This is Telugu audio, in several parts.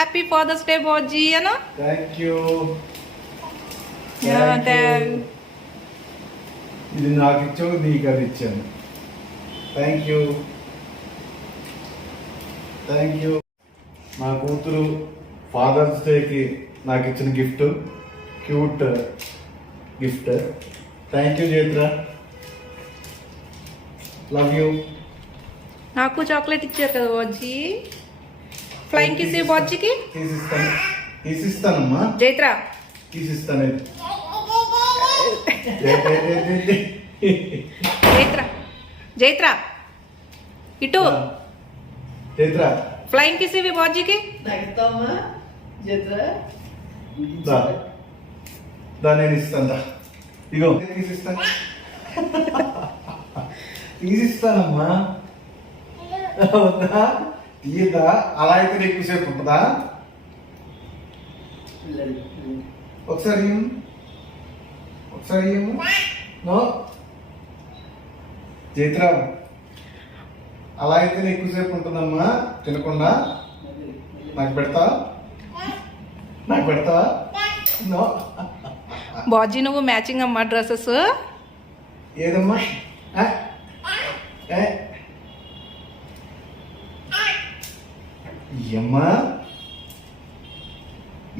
హ్యాపీ ఫాదర్స్ డే బాజీ అను. Thank you. ఇది నాకు ఇచ్చావు, నీకు అది ఇచ్చాను. Thank you. Thank you. నా కూతురు ఫాదర్స్ డేకి నాకు ఇచ్చిన gift, cute gift. Thank you Jaitra. Love you. నాకు చాక్లెట్ ఇచ్చారు కదా బాజీ. ఫ్లైంగ్ కిస్ బాజీకి. తీసిస్తానమ్మా. జైత్ర తీసిస్తాను. జైత్ర జైత్ర ఇటు. జైత్ర ఫ్లైంగ్ కిస్ ఇవి బాజీకి. దా నేను ఇస్తాను. ఇగో తీసిస్తాను. తీసిస్తానమ్మా. తీయదా? అలా అయితే ఎక్కువసేపు ఉంటుందా? ఒకసారి ఒకసారి నో జైత్ర, అలా అయితే ఎక్కువసేపు ఉంటుందమ్మా తినకుండా. నాకు పెడతా? నాకు పెడతావా? నో. బాజీ నువ్వు మ్యాచింగ్ అమ్మా డ్రెస్సెస్. ఏదమ్మా? ఇయ్యమ్మా,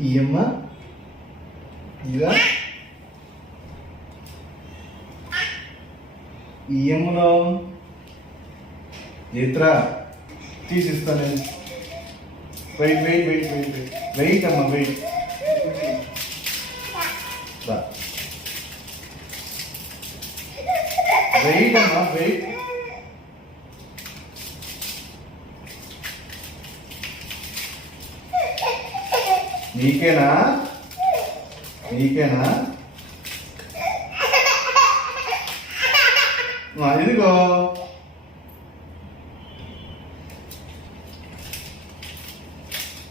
ఇయ్యమ్మా, ఇదా ఇయ్యమ్మలో జైత్ర తీసిస్తాను. Wait wait wait wait wait wait అమ్మా, వెయిట్. వెయిట్ అమ్మా, వెయిట్. నీకేనా? నీకేనా? ఇదిగో.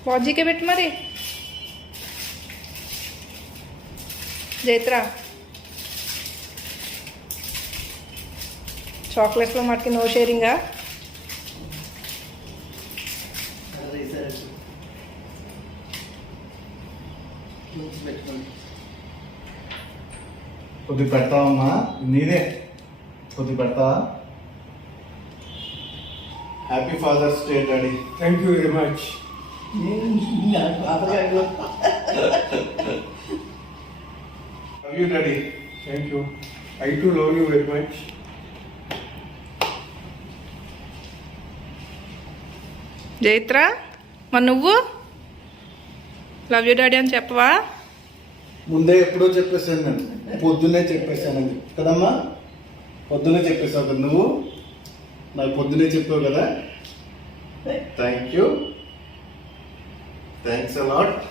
బాజీకే పెట్టు మరి. జైత్ర చాక్లెట్స్లో మటుకి నో షేరింగా. కొద్ది పెడతావమ్మా, నీదే. కొద్ది పెడతావా? Happy father's day daddy. Thank you very much. Love you daddy. Thank you. I too love you very much. Jaitra మరి నువ్వు లవ్ యూ డాడీ అని చెప్పవా? ముందే ఎప్పుడో చెప్పేశాను నేను. పొద్దున్నే చెప్పేశాను కదమ్మా. పొద్దున్నే చెప్పేసావు కదా నువ్వు. నాకు పొద్దున్నే చెప్పావు కదా. Thank you. Thanks a lot.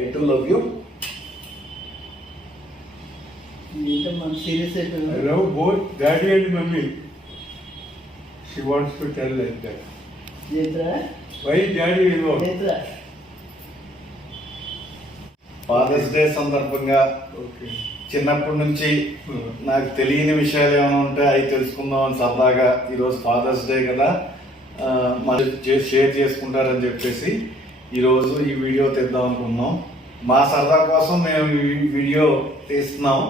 I too love you. I love both daddy and mummy. She wants to tell like that. Why daddy is what? Father's day సందర్భంగా Okay. చిన్నప్పటి నుంచి నాకు తెలియని విషయాలు ఏమైనా ఉంటే అవి తెలుసుకుందాం అని సరదాగా ఈరోజు ఫాదర్స్ డే కదా మరి షేర్ చేసుకుంటారని చెప్పేసి ఈరోజు ఈ వీడియో తీద్దాం అనుకున్నాం. మా సరదా కోసం మేము ఈ వీడియో తీస్తున్నాం.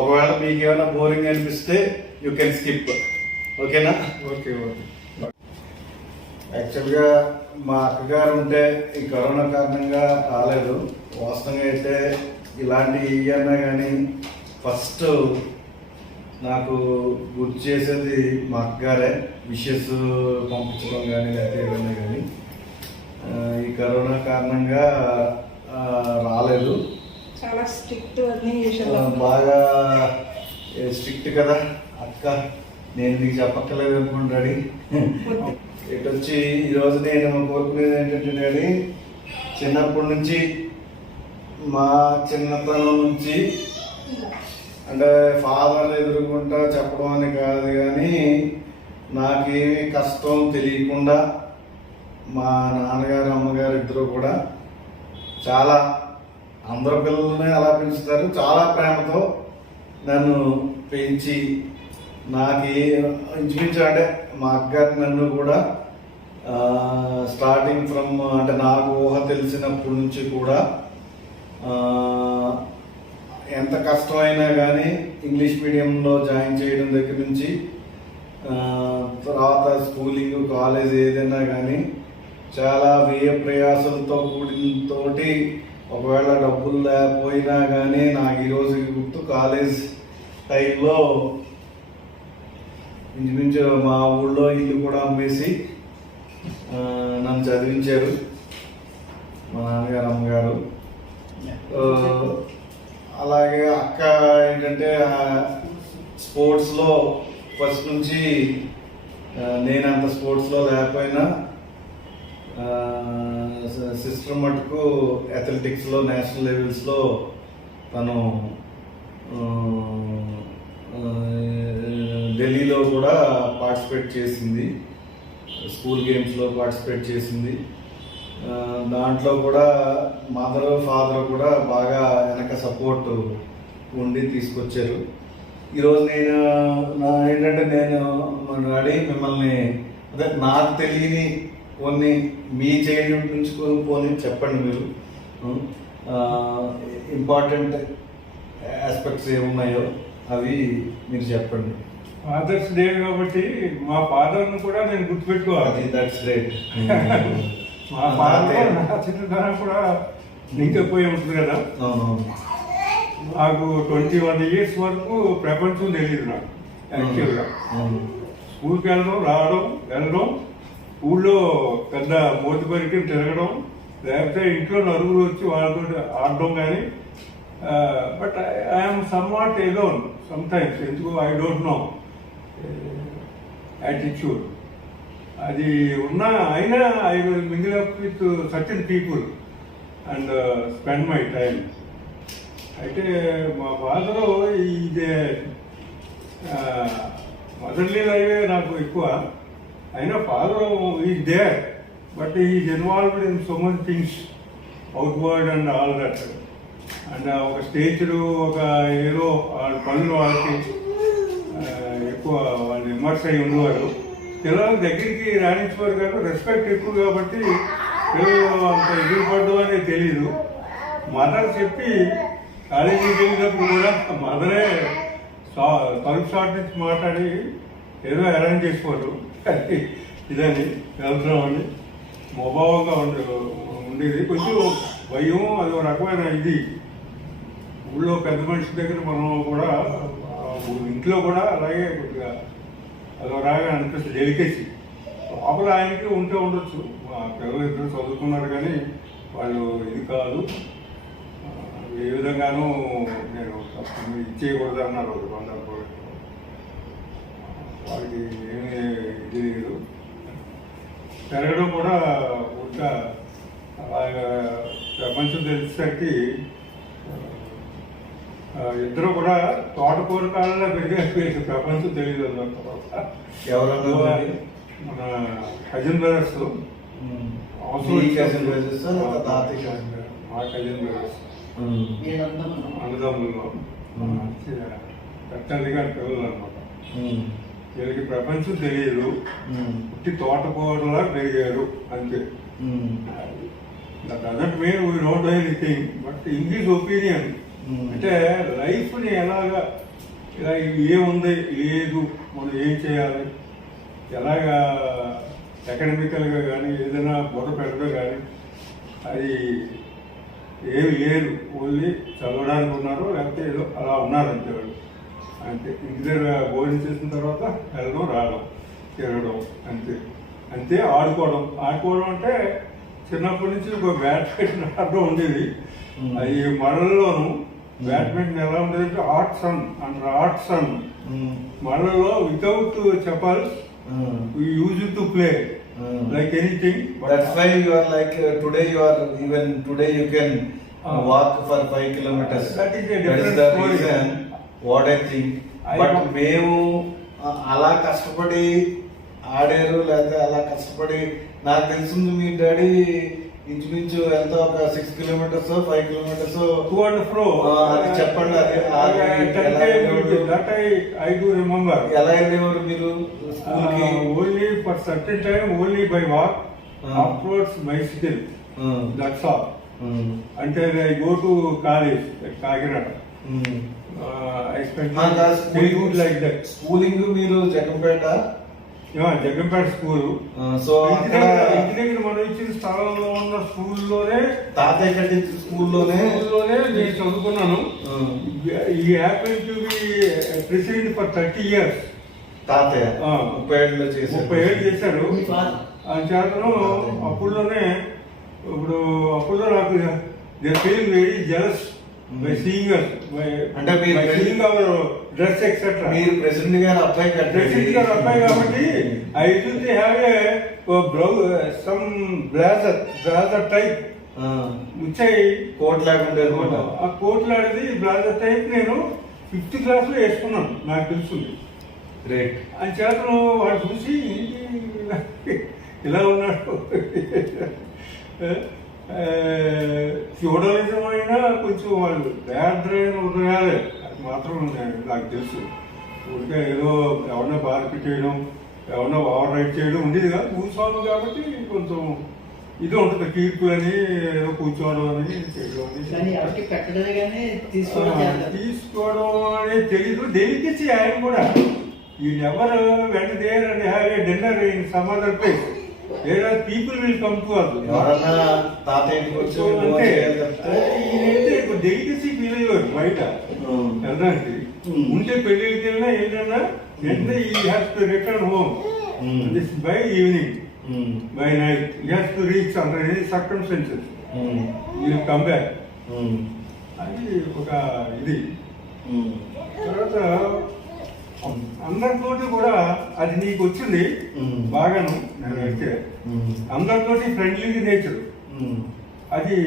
ఒకవేళ మీకు ఏమైనా బోరింగ్ అనిపిస్తే యూ కెన్ స్కిప్. ఓకేనా? Okay, okay. యాక్చువల్గా మా అక్కగారు ఉంటే ఈ కరోనా కారణంగా రాలేదు. వాస్తవంగా అయితే ఇలాంటి ఇవన్నా కానీ ఫస్ట్ నాకు గుర్తు చేసేది మా అక్కగారే. విషెస్ పంపించడం కానీ లేకపోతే ఏదైనా కానీ ఈ కరోనా కారణంగా రాలేదు. చాలా స్ట్రిక్ట్ అన్ని బాగా స్ట్రిక్ట్ కదా అక్క. నేను నీకు చెప్పక్కర్లేదు అనుకోండి డాడీ. ఇటు వచ్చి ఈరోజు నేను కోరుకునేది ఏంటంటే డాడీ, చిన్నప్పటి నుంచి మా చిన్నతనం నుంచి అంటే ఫాదర్ ఎదుర్కొంటా చెప్పడం అని కాదు కానీ నాకేమీ కష్టం తెలియకుండా మా నాన్నగారు అమ్మగారు ఇద్దరు కూడా చాలా, అందరు పిల్లల్ని అలా పెంచుతారు, చాలా ప్రేమతో నన్ను పెంచి నాకు ఇంచుమించు అంటే మా అక్కగారు నన్ను కూడా స్టార్టింగ్ ఫ్రమ్ అంటే నాకు ఊహ తెలిసినప్పటి నుంచి కూడా ఎంత కష్టమైనా కానీ ఇంగ్లీష్ మీడియంలో జాయిన్ చేయడం దగ్గర నుంచి తర్వాత స్కూలింగ్ కాలేజ్ ఏదైనా కానీ చాలా వ్యయ ప్రయాసంతో కూడినతోటి ఒకవేళ డబ్బులు లేకపోయినా కానీ నాకు ఈరోజు గుర్తు కాలేజ్ టైంలో ఇంచుమించు మా ఊళ్ళో ఇల్లు కూడా అమ్మేసి నన్ను చదివించారు మా నాన్నగారు అమ్మగారు. అలాగే అక్క ఏంటంటే స్పోర్ట్స్లో ఫస్ట్ నుంచి నేను అంత స్పోర్ట్స్లో లేకపోయినా సిస్టర్ మటుకు అథ్లెటిక్స్లో నేషనల్ లెవెల్స్లో తను ఢిల్లీలో కూడా పార్టిసిపేట్ చేసింది, స్కూల్ గేమ్స్లో పార్టిసిపేట్ చేసింది. దాంట్లో కూడా మదర్ ఫాదర్ కూడా బాగా వెనక సపోర్ట్ ఉండి తీసుకొచ్చారు. ఈరోజు ఏంటంటే నేను అడిగి మిమ్మల్ని అదే నాకు తెలియని కొన్ని మీ చైల్డ్హుడ్ నుంచి పోనీ చెప్పండి మీరు ఇంపార్టెంట్ ఆస్పెక్ట్స్ ఏమున్నాయో అవి మీరు చెప్పండి. ఫాదర్స్ డే కాబట్టి మా ఫాదర్ను కూడా నేను గుర్తుపెట్టుకోవాలి. That's great. మా ఫాదర్ నా చిన్నతనం కూడా నింకపోయి ఉంటుంది కదా. నాకు 21 years వరకు ప్రపంచం తెలియదు నాకు యాక్చువల్గా. స్కూల్కి వెళ్ళడం ఊళ్ళో పెద్ద మోతి పరికం తిరగడం, లేకపోతే ఇంట్లో నలుగురు వచ్చి వాళ్ళతో ఆడడం కానీ. But I'm somewhat alone sometimes, ఎందుకు ఐ డోంట్ నో యాటిట్యూడ్ అది ఉన్నా అయినా I will mingle up with certain people and spend my time. అయితే మా ఫాదరు ఇదే మదర్లీ లైఫే నాకు ఎక్కువ. అయినా father is there, but is involved in so many things outward and all that. And ఒక స్టేజ్లో ఒక ఏదో వాళ్ళ పనులు వాళ్ళకి ఎక్కువ వాళ్ళు విమర్శ అయి ఉండేవారు. పిల్లల దగ్గరికి రాణించేవారు కాదు, రెస్పెక్ట్ ఎక్కువ కాబట్టి పిల్లలు అంత ఎదురుపడ్డం అనేది తెలీదు. మదర్ చెప్పి కాలేజీకి వెళ్ళినప్పుడు కూడా మదరే తలుపు షాట్ నుంచి మాట్లాడి ఏదో అరేంజ్ చేసుకోరు ఇదని వెళ్తున్నామని మొబావంగా ఉండేది. కొంచెం భయం, అదో రకమైన ఇది. ఊళ్ళో పెద్ద మనిషి దగ్గర మనం కూడా ఇంట్లో కూడా అలాగే కొద్దిగా అదో రాగా అనిపిస్తుంది, డెలికేసీ. లోపల ఆయనకి ఉంటే ఉండొచ్చు, మా పిల్లలు ఇద్దరు చదువుకున్నారు కానీ వాళ్ళు ఇది కాదు, ఏ విధంగానూ నేను ఇచ్చేయకూడదు అన్నారు. ఒక సందర్భంలో వాళ్ళకి ఏమీ ఇది లేదు. పెరగడం కూడా ఇంకా అలాగా ప్రపంచం తెలిసేసరికి ఇద్దరు కూడా తోటకూర కాలంలో పెరిగే ప్రపంచం తెలియదు. మన కజిన్ బ్రదర్స్, మా కజిన్ బ్రదర్స్ అన్నదమ్ముల్లో కట్టలిగా పిల్లలు అనమాట. వీళ్ళకి ప్రపంచం తెలియదు, పుట్టి తోటకూరలా పెరిగారు అంతే. Doesn't mean we don't do anything, but in his opinion అంటే లైఫ్ని ఎలాగా ఇలా ఏముంది లేదు, మనం ఏం చేయాలి, ఎలాగా ఎకడమికల్గా కానీ ఏదైనా బుర్ర పెట్టడం కానీ అది ఏమి లేదు. ఓన్లీ చదవడానికి ఉన్నారు, లేకపోతే ఏదో అలా ఉన్నారు అంతే వాళ్ళు. అంతే ఇంటి దగ్గర భోజనం చేసిన తర్వాత వెళ్ళడం, రావడం, తిరగడం అంతే. అంతే ఆడుకోవడం అంటే చిన్నప్పటి నుంచి ఒక బ్యాడ్మింటన్ ఆడడం ఉండేది. అది మళ్ళలోను బ్యాడ్మింటన్ ఎలా ఉండేది అంటే హాట్ సన్ మళ్ళలో without chappals we used to play like anything. That's why you are like today you are even today you can walk for 5 kilometers. That is a different story. Reason, what I think. But మేము అలా కష్టపడి ఆడారు లేకపోతే అలా కష్టపడి, నాకు తెలిసింది మీ డాడీ ఇంచుమించు ఎంత ఒక 6 kilometres 5 kilometres To and fro. అది చెప్పండి. అది That I do remember. ఎలా వెళ్ళేవారు మీరు స్కూల్కి? Only for certain time, only by walk. Afterwards, bicycle. That's all. Until I go to college at Kakinada. I spent my childhood like that. Schooling మీరు జగంపేట, జగంపేట స్కూల్. సో ఇంటి దగ్గర మనం ఇచ్చిన స్థలంలో ఉన్న స్కూల్లోనే, తాతయ్య కట్టించిన స్కూల్లోనే నేను చదువుకున్నాను. ఈ happen to be president for 30 years. తాతయ్య 30 ఏళ్ళు చేశారు. చేతను అప్పుడులోనే అప్పుడులో నాకు they feel very jealous by seeing us, అంటే మీరు సీయింగ్ అవర్ డ్రెస్ ఎక్సెట్రా. మీరు ప్రెసిడెంట్ గారు అబ్బాయి ప్రెసిడెంట్ గారు అబ్బాయి కాబట్టి I used to have a some blazer type వచ్చాయి. కోట్ లేకుండా ఆ కోట్ లాంటిది బ్లాజర్ టైప్ నేను 5th class లో వేసుకున్నాను, నాకు తెలుస్తుంది. గ్రేట్. ఆ చేతను వాడు చూసి ఇలా ఉన్నాడు. ఫ్యూడలిజం అయినా కొంచెం వాళ్ళు దయాద్రైన హృదయాలే, అది మాత్రం నాకు తెలుసు. ఊరికే ఏదో ఎవరన్నా బాధ పెట్టేయడం, ఎవరన్నా ఓవర్ రైట్ చేయడం ఉండేది కాదు. భూస్వామి కాబట్టి కొంచెం ఇది ఉంటుంది, తీర్పు అని ఏదో కూర్చోవడం అని తీసుకోవడం అనేది తెలీదు. డెలికేసీ ఆయన కూడా. He never went there and have a dinner in some other place. There are people will come to us. ఎవరన్నా తాతయ్య ఇంటికి వచ్చి ఈయనైతే డెలికేసీ ఫీల్ అయ్యేవారు బయట వెళ్ళడానికి. ఉంటే పెళ్ళికి వెళ్ళినా ఏంటన్నా వెంటనే he has to return home by evening, by night. He has to reach under any circumstances you come back. అది ఒక ఇది. తర్వాత అందరితోటి కూడా అది నీకు వచ్చింది బాగాను. నేనైతే అందరితోటి ఫ్రెండ్లీ నేచర్, అది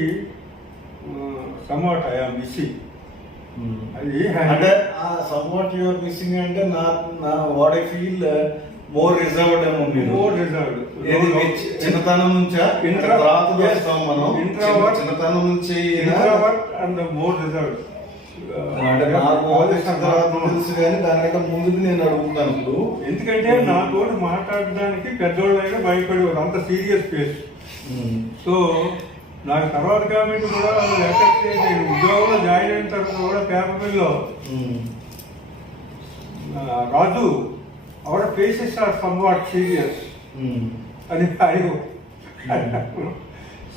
సమ్వాట్ ఐ ఆమ్ మిస్సింగ్. అది అంటే సమ్వాట్ యు ఆర్ మిస్సింగ్ అంటే నా what I feel more reserved ఏమో మీరు. More reserved. చిన్నతనం నుంచా మనం చిన్నతనం నుంచి అండ్ మోర్ రిజర్వ్డ్. అంటే నాకు తెలుసు కానీ దానికంటే ముందు నేను అడుగుతాను ఇప్పుడు. ఎందుకంటే నాతో మాట్లాడడానికి పెద్దోళ్ళైనా భయపడేవారు, అంత సీరియస్ కేసు. సో నాకు తర్వాత కాబట్టి కూడా లేకపోతే నేను ఉద్యోగంలో జాయిన్ అయిన తర్వాత కూడా పేపర్ మిల్లో Raju our faces are somewhat serious అని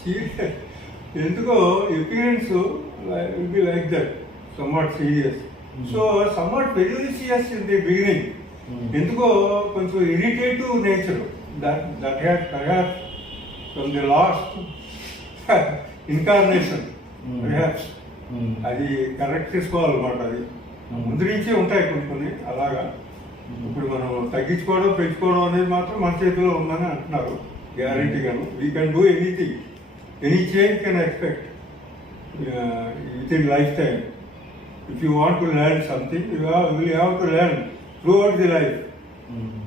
సీరియస్. ఎందుకో appearance will be like that, somewhat serious. So somewhat ferocious in the beginning. ఎందుకో కొంచెం irritative nature that had perhaps from the last incarnation perhaps. అది కరెక్ట్ చేసుకోవాలన్నమాట. అది ముందు నుంచే ఉంటాయి కొన్ని అలాగా. ఇప్పుడు మనం తగ్గించుకోవడం పెంచుకోవడం అనేది మాత్రం మన చేతిలో ఉందని అంటున్నారు గ్యారంటీగాను. We can do anything, any change can expect within lifetime. If you want to learn something, you will have to learn throughout the life.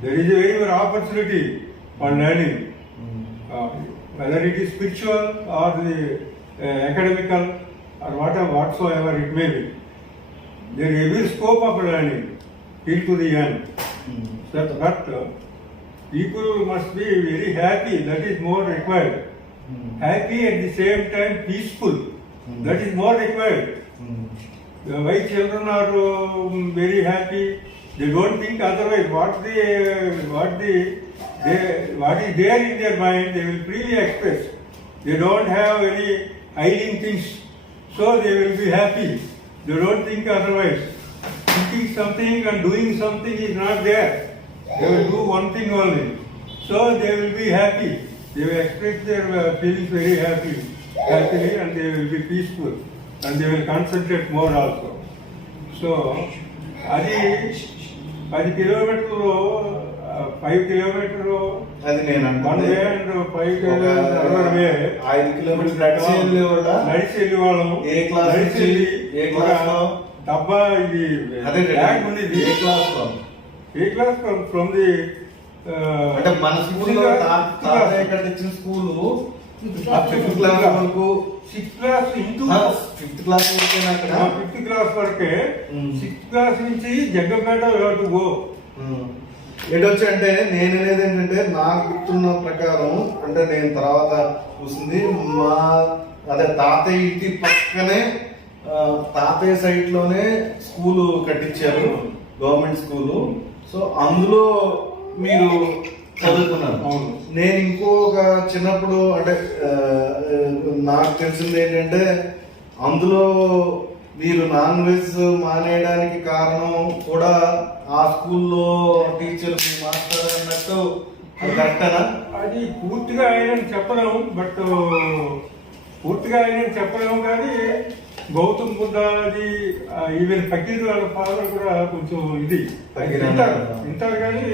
There is a very good opportunity for learning, whether it is spiritual or the academical or whatsoever it may be. There is every scope of learning till to the end. But people must be very happy. That is more required. Happy at the same time peaceful. That is more required. Why children are very happy? They don't think otherwise. What is there in their mind, they will freely express. They don't have any hiding things, so they will be happy. They don't think otherwise. Thinking something and doing something is not there. They will do one thing only, so they will be happy. They will express their feelings very happily, and they will be peaceful. And they will concentrate more also. So, అది 10 kilometers, 5 kilometers. అది నేను అంటే 5 kilometers 5 kilometers నడిచి వెళ్ళేవాళ్ళము. ఏ క్లాస్ డబ్బా ఇది అదే బ్యాగ్ ఉండేది. ఏ క్లాస్ ఫ్రమ్ ది అంటే మన స్కూల్లో తాతయ్య కట్టించిన స్కూలు ఫిఫ్త్ క్లాస్ వరకు, 6th class into fifth class వరకే అక్కడ. 5th క్లాస్ వరకే. 6th క్లాస్ నుంచి జగ్గంపేట గో. ఎటొచ్చి అంటే నేను అనేది ఏంటంటే నాకు గుర్తున్న ప్రకారం, అంటే నేను తర్వాత చూసింది మా అదే తాతయ్య ఇంటి పక్కనే తాతయ్య సైట్ లోనే స్కూలు కట్టించారు, గవర్నమెంట్ స్కూలు. సో అందులో మీరు చదువుకున్నాను. అవును. నేను ఇంకొక చిన్నప్పుడు అంటే నాకు తెలిసింది ఏంటంటే అందులో మీరు నాన్ వెజ్ మానేయడానికి కారణం కూడా ఆ స్కూల్లో టీచర్ మాస్టర్ అన్నట్టు, అది కరెక్టేనా? అది పూర్తిగా ఆయనని చెప్పలేము, బట్ పూర్తిగా ఆయనని చెప్పలేము. కానీ గౌతమ్ బుద్ధ అది ఈవెన్ ఫకీర్ వాళ్ళ ఫాదర్ కూడా కొంచెం ఇది వింటారు. కానీ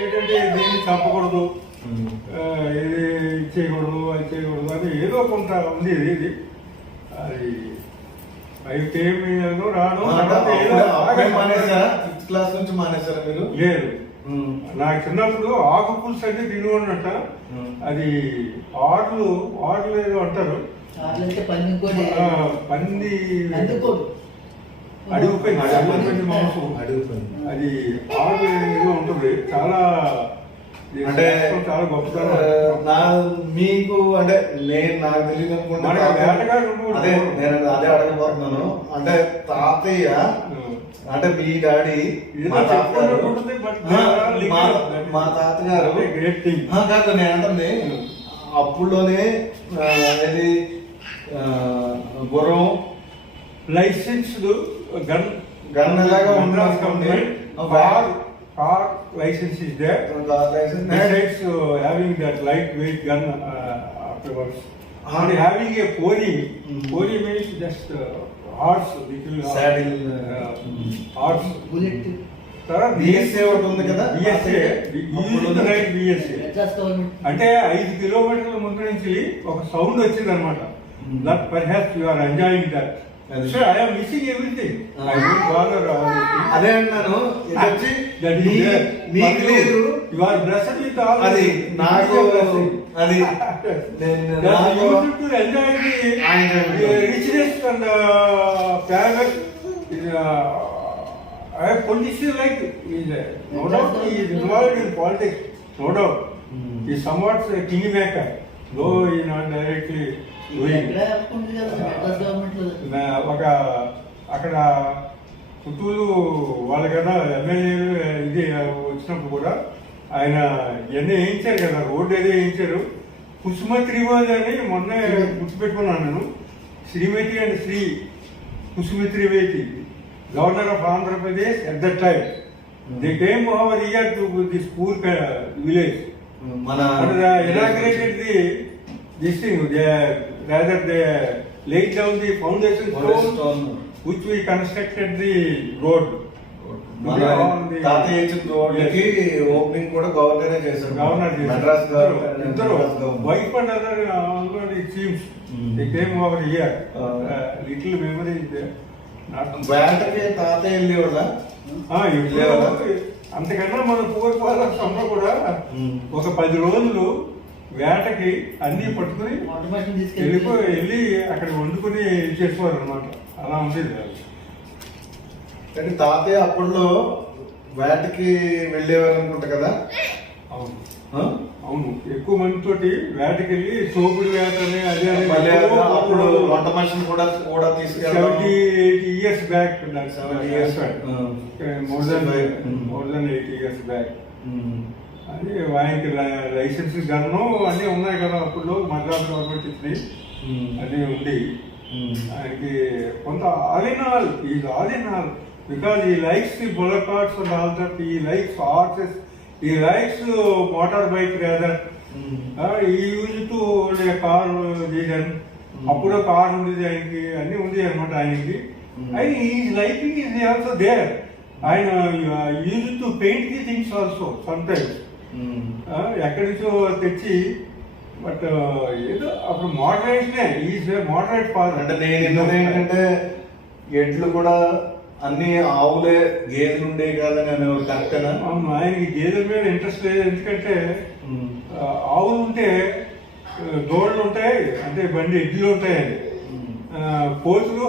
ఏంటంటే దేన్ని చంపకూడదు, ఇది చేయకూడదు, అది చేయకూడదు అని ఏదో కొంత ఉంది. ఇది అది పైకి ఏమి రాను. ఫిఫ్త్ క్లాస్ నుంచి మానేశారా మీరు? లేదు, నాకు చిన్నప్పుడు ఆకు పులుసు అంటే తినవన్నట. అది ఆర్లు ఏదో అంటారు, పంది అడుగుపోయింది మాంసం, అది ఆరు ఏదో ఉంటుంది. చాలా అంటే చాలా గొప్పతనం. మీకు అంటే నేను నాకు తెలియదు అనుకుంటా, అదే నేను అదే అడగబోతున్నాను. అంటే తాతయ్య అంటే మీ డాడీ, మా తాతగారు కాదు నేను అంటే అప్పుడులోనే ఇది గుర్రం లైసెన్స్డ్ గన్ ఎలాగా car license is there. Besides having that lightweight gun afterwards, and having a pony. Pony means just horse, saddle, horse, bullet. BSA ఒకటి ఉంది కదా, BSA, అంటే 5 కిలోమీటర్ల ముందు నుంచి ఒక సౌండ్ వచ్చింది అనమాట. That perhaps you are enjoying that. So I am missing everything. I don't bother all this thing. అదే అన్నాను. మీకు లేదు, you are blessed with all. అది నాకు అది నాకు to enjoy the richness and private politician like no doubt he is involved in politics, no doubt. He is somewhat a kingmaker, though he is not directly. ఒక అక్కడ పుత్తూరు వాళ్ళ కదా ఎమ్మెల్యేలు ఇది వచ్చినప్పుడు కూడా ఆయన ఇవన్నీ వేయించారు కదా, రోడ్డు ఏదో వేయించారు. కుసుమతి రివాజ్ అని మొన్నే గుర్తుపెట్టుకున్నాను నేను. Shrimati and Shri Kusumathi Rivethi, governor of Andhra Pradesh at that time. They came over here to this poor village. Inaugurated this thing, they laid down the foundation stone which we constructed the road. తాతయ్య రోడ్డుకి ఓపెనింగ్ కూడా గవర్నరే చేశారు. Madras government wife and other already chiefs they came over here. Little memory is there. వేటకి తాతయ్య వెళ్ళేవాళ్ళ? అంతకన్నా మన పూర్వపాలక కూడా ఒక 10 రోజులు వేటకి అన్ని పట్టుకుని వెళ్ళి అక్కడ వండుకుని చేసేవారు అనమాట. అలా ఉండేది. కానీ తాతయ్య అప్పట్లో వేటకి వెళ్ళేవారు అనుకుంటా కదా? అవును, అవును. ఎక్కువ మంది తోటి వేటకి వెళ్ళి తోపుడు వేట అని అదే అప్పుడు వంట మనిషిని కూడా తీసుకెళ్ళి 70-80 years back. 70 years back. more than 80 years back. అది ఆయనకి లైసెన్స్ గన్ను అన్నీ ఉన్నాయి కదా అప్పుడు, మద్రాస్ గవర్నమెంట్ ఇచ్చి అన్నీ ఉండి ఆయనకి కొంత ఆల్ ఇన్ ఆల్ బికాజ్ ఈ likes the bullet cards and all that. ఈ లైక్స్ హార్సెస్, ఈ లైక్స్ మోటార్ బైక్ రేదర్. ఈ యూజ్ టు కార్ డీజన్. అప్పుడు కార్ ఉండేది ఆయనకి, అన్ని ఉంది అనమాట ఆయనకి. అండ్ ఈ లైకింగ్ ఈజ్ ఆల్సో దేర్. ఆయన use to paint the things also some times. ఎక్కడి నుంచో తెచ్చి, బట్ ఏదో అప్పుడు మోడరేషనే. Is moderate father. అంటే నేను ఏంటంటే ఎడ్లు కూడా అన్ని ఆవులే గేదెలు ఉండేవి కాదని అనేవారు కరెక్టేనా? అవును, ఆయనకి గేదెల మీద ఇంట్రెస్ట్ లేదు. ఎందుకంటే ఆవులు ఉంటే దోళ్ళు ఉంటాయి, అంటే బండి ఎడ్లు ఉంటాయండి. పోతులు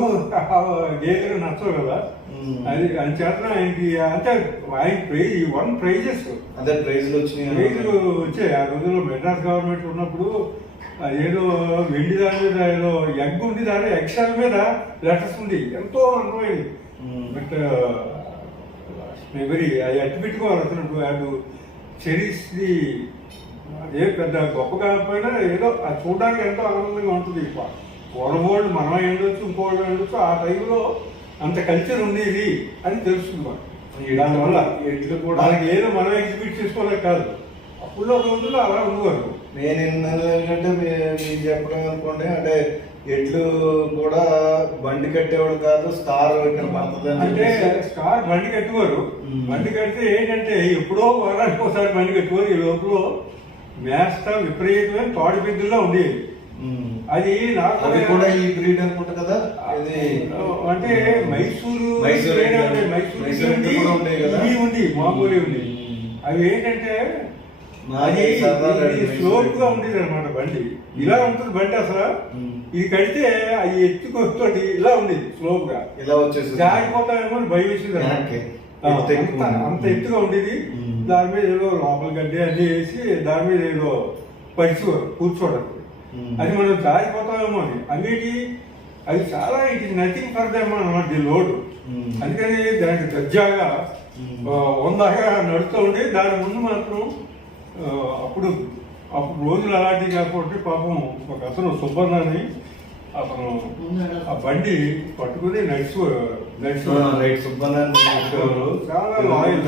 గేదెలు నచ్చవు కదా, అది చేతన ఆయనకి అంటే ఆయన ప్రైజెస్ అదే ప్రైజ్లు వచ్చాయి ఆ రోజుల్లో. మెడ్రాస్ గవర్నమెంట్ ఉన్నప్పుడు ఏదో వెండి దాని మీద ఏదో ఎగ్ ఉంది, దాని ఎగ్షాల మీద లెటర్స్ ఉంది, ఎంతో అనుభవైంది. బట్ వెరీ అది అట్టి పెట్టుకోవాలి అసలు. అది చెరీస్ ది అదే పెద్ద గొప్ప కాకపోయినా ఏదో అది చూడడానికి ఎంతో ఆనందంగా ఉంటుంది. పూర్వోళ్ళు మనం ఉండొచ్చు, ఇంకోళ్ళు ఉండొచ్చు, ఆ టైంలో అంత కల్చర్ ఉండేది అని తెలుస్తుంది మాకు. దానివల్ల ఎట్లు కూడా మనకి ఏదో మనం ఎగ్జిబిట్ చేసుకోలేక కాదు, అప్పుడులో రోజుల్లో అలా ఉండేవారు. నేను ఏంటంటే మీకు చెప్పడం అనుకోండి, అంటే ఎడ్లు కూడా బండి కట్టేవాడు కాదు, స్టార్ ఇక్కడ పడుతుంది అంటే స్టార్ బండి కట్టేవారు. బండి కడితే ఏంటంటే ఎప్పుడో వారానికి ఒకసారి బండి కట్టేవారు. ఈ లోపల మేస్తా విపరీతమైన తోడి బిద్దుల్లో ఉండేది. అది నాకు కూడా ఈ బ్రీడ్ అనుకుంటా కదా, అంటే మైసూరు ఉంది, మామూలు ఉంది. అవి ఏంటంటే అది స్లోప్ గా ఉండేది అనమాట. బండి ఇలా ఉంటుంది బండి అసలు. ఇది కడితే అది ఎత్తుకొచ్చి ఇలా ఉండేది, స్లోప్ గా ఇలా వచ్చేసి జారిపోతామేమో భయం వేసింది. అంత ఎత్తుగా ఉండేది. దాని మీద ఏదో లోపల గడ్డి అన్ని వేసి దాని మీద ఏదో పరిచేవారు కూర్చోవడానికి. అది మనం జారిపోతామేమో అని అన్నిటి అది చాలా it is nothing for them అన్నమాట ది లోడ్. అందుకని దానికి దర్జాగా వందగా నడుస్తూ ఉండి దాని ముందు మాత్రం అప్పుడు రోజులు అలాంటివి కాకపోతే పాపం ఒక అతను సుబ్బన్న అని అతను ఆ బండి పట్టుకుని చాలా లాయల్.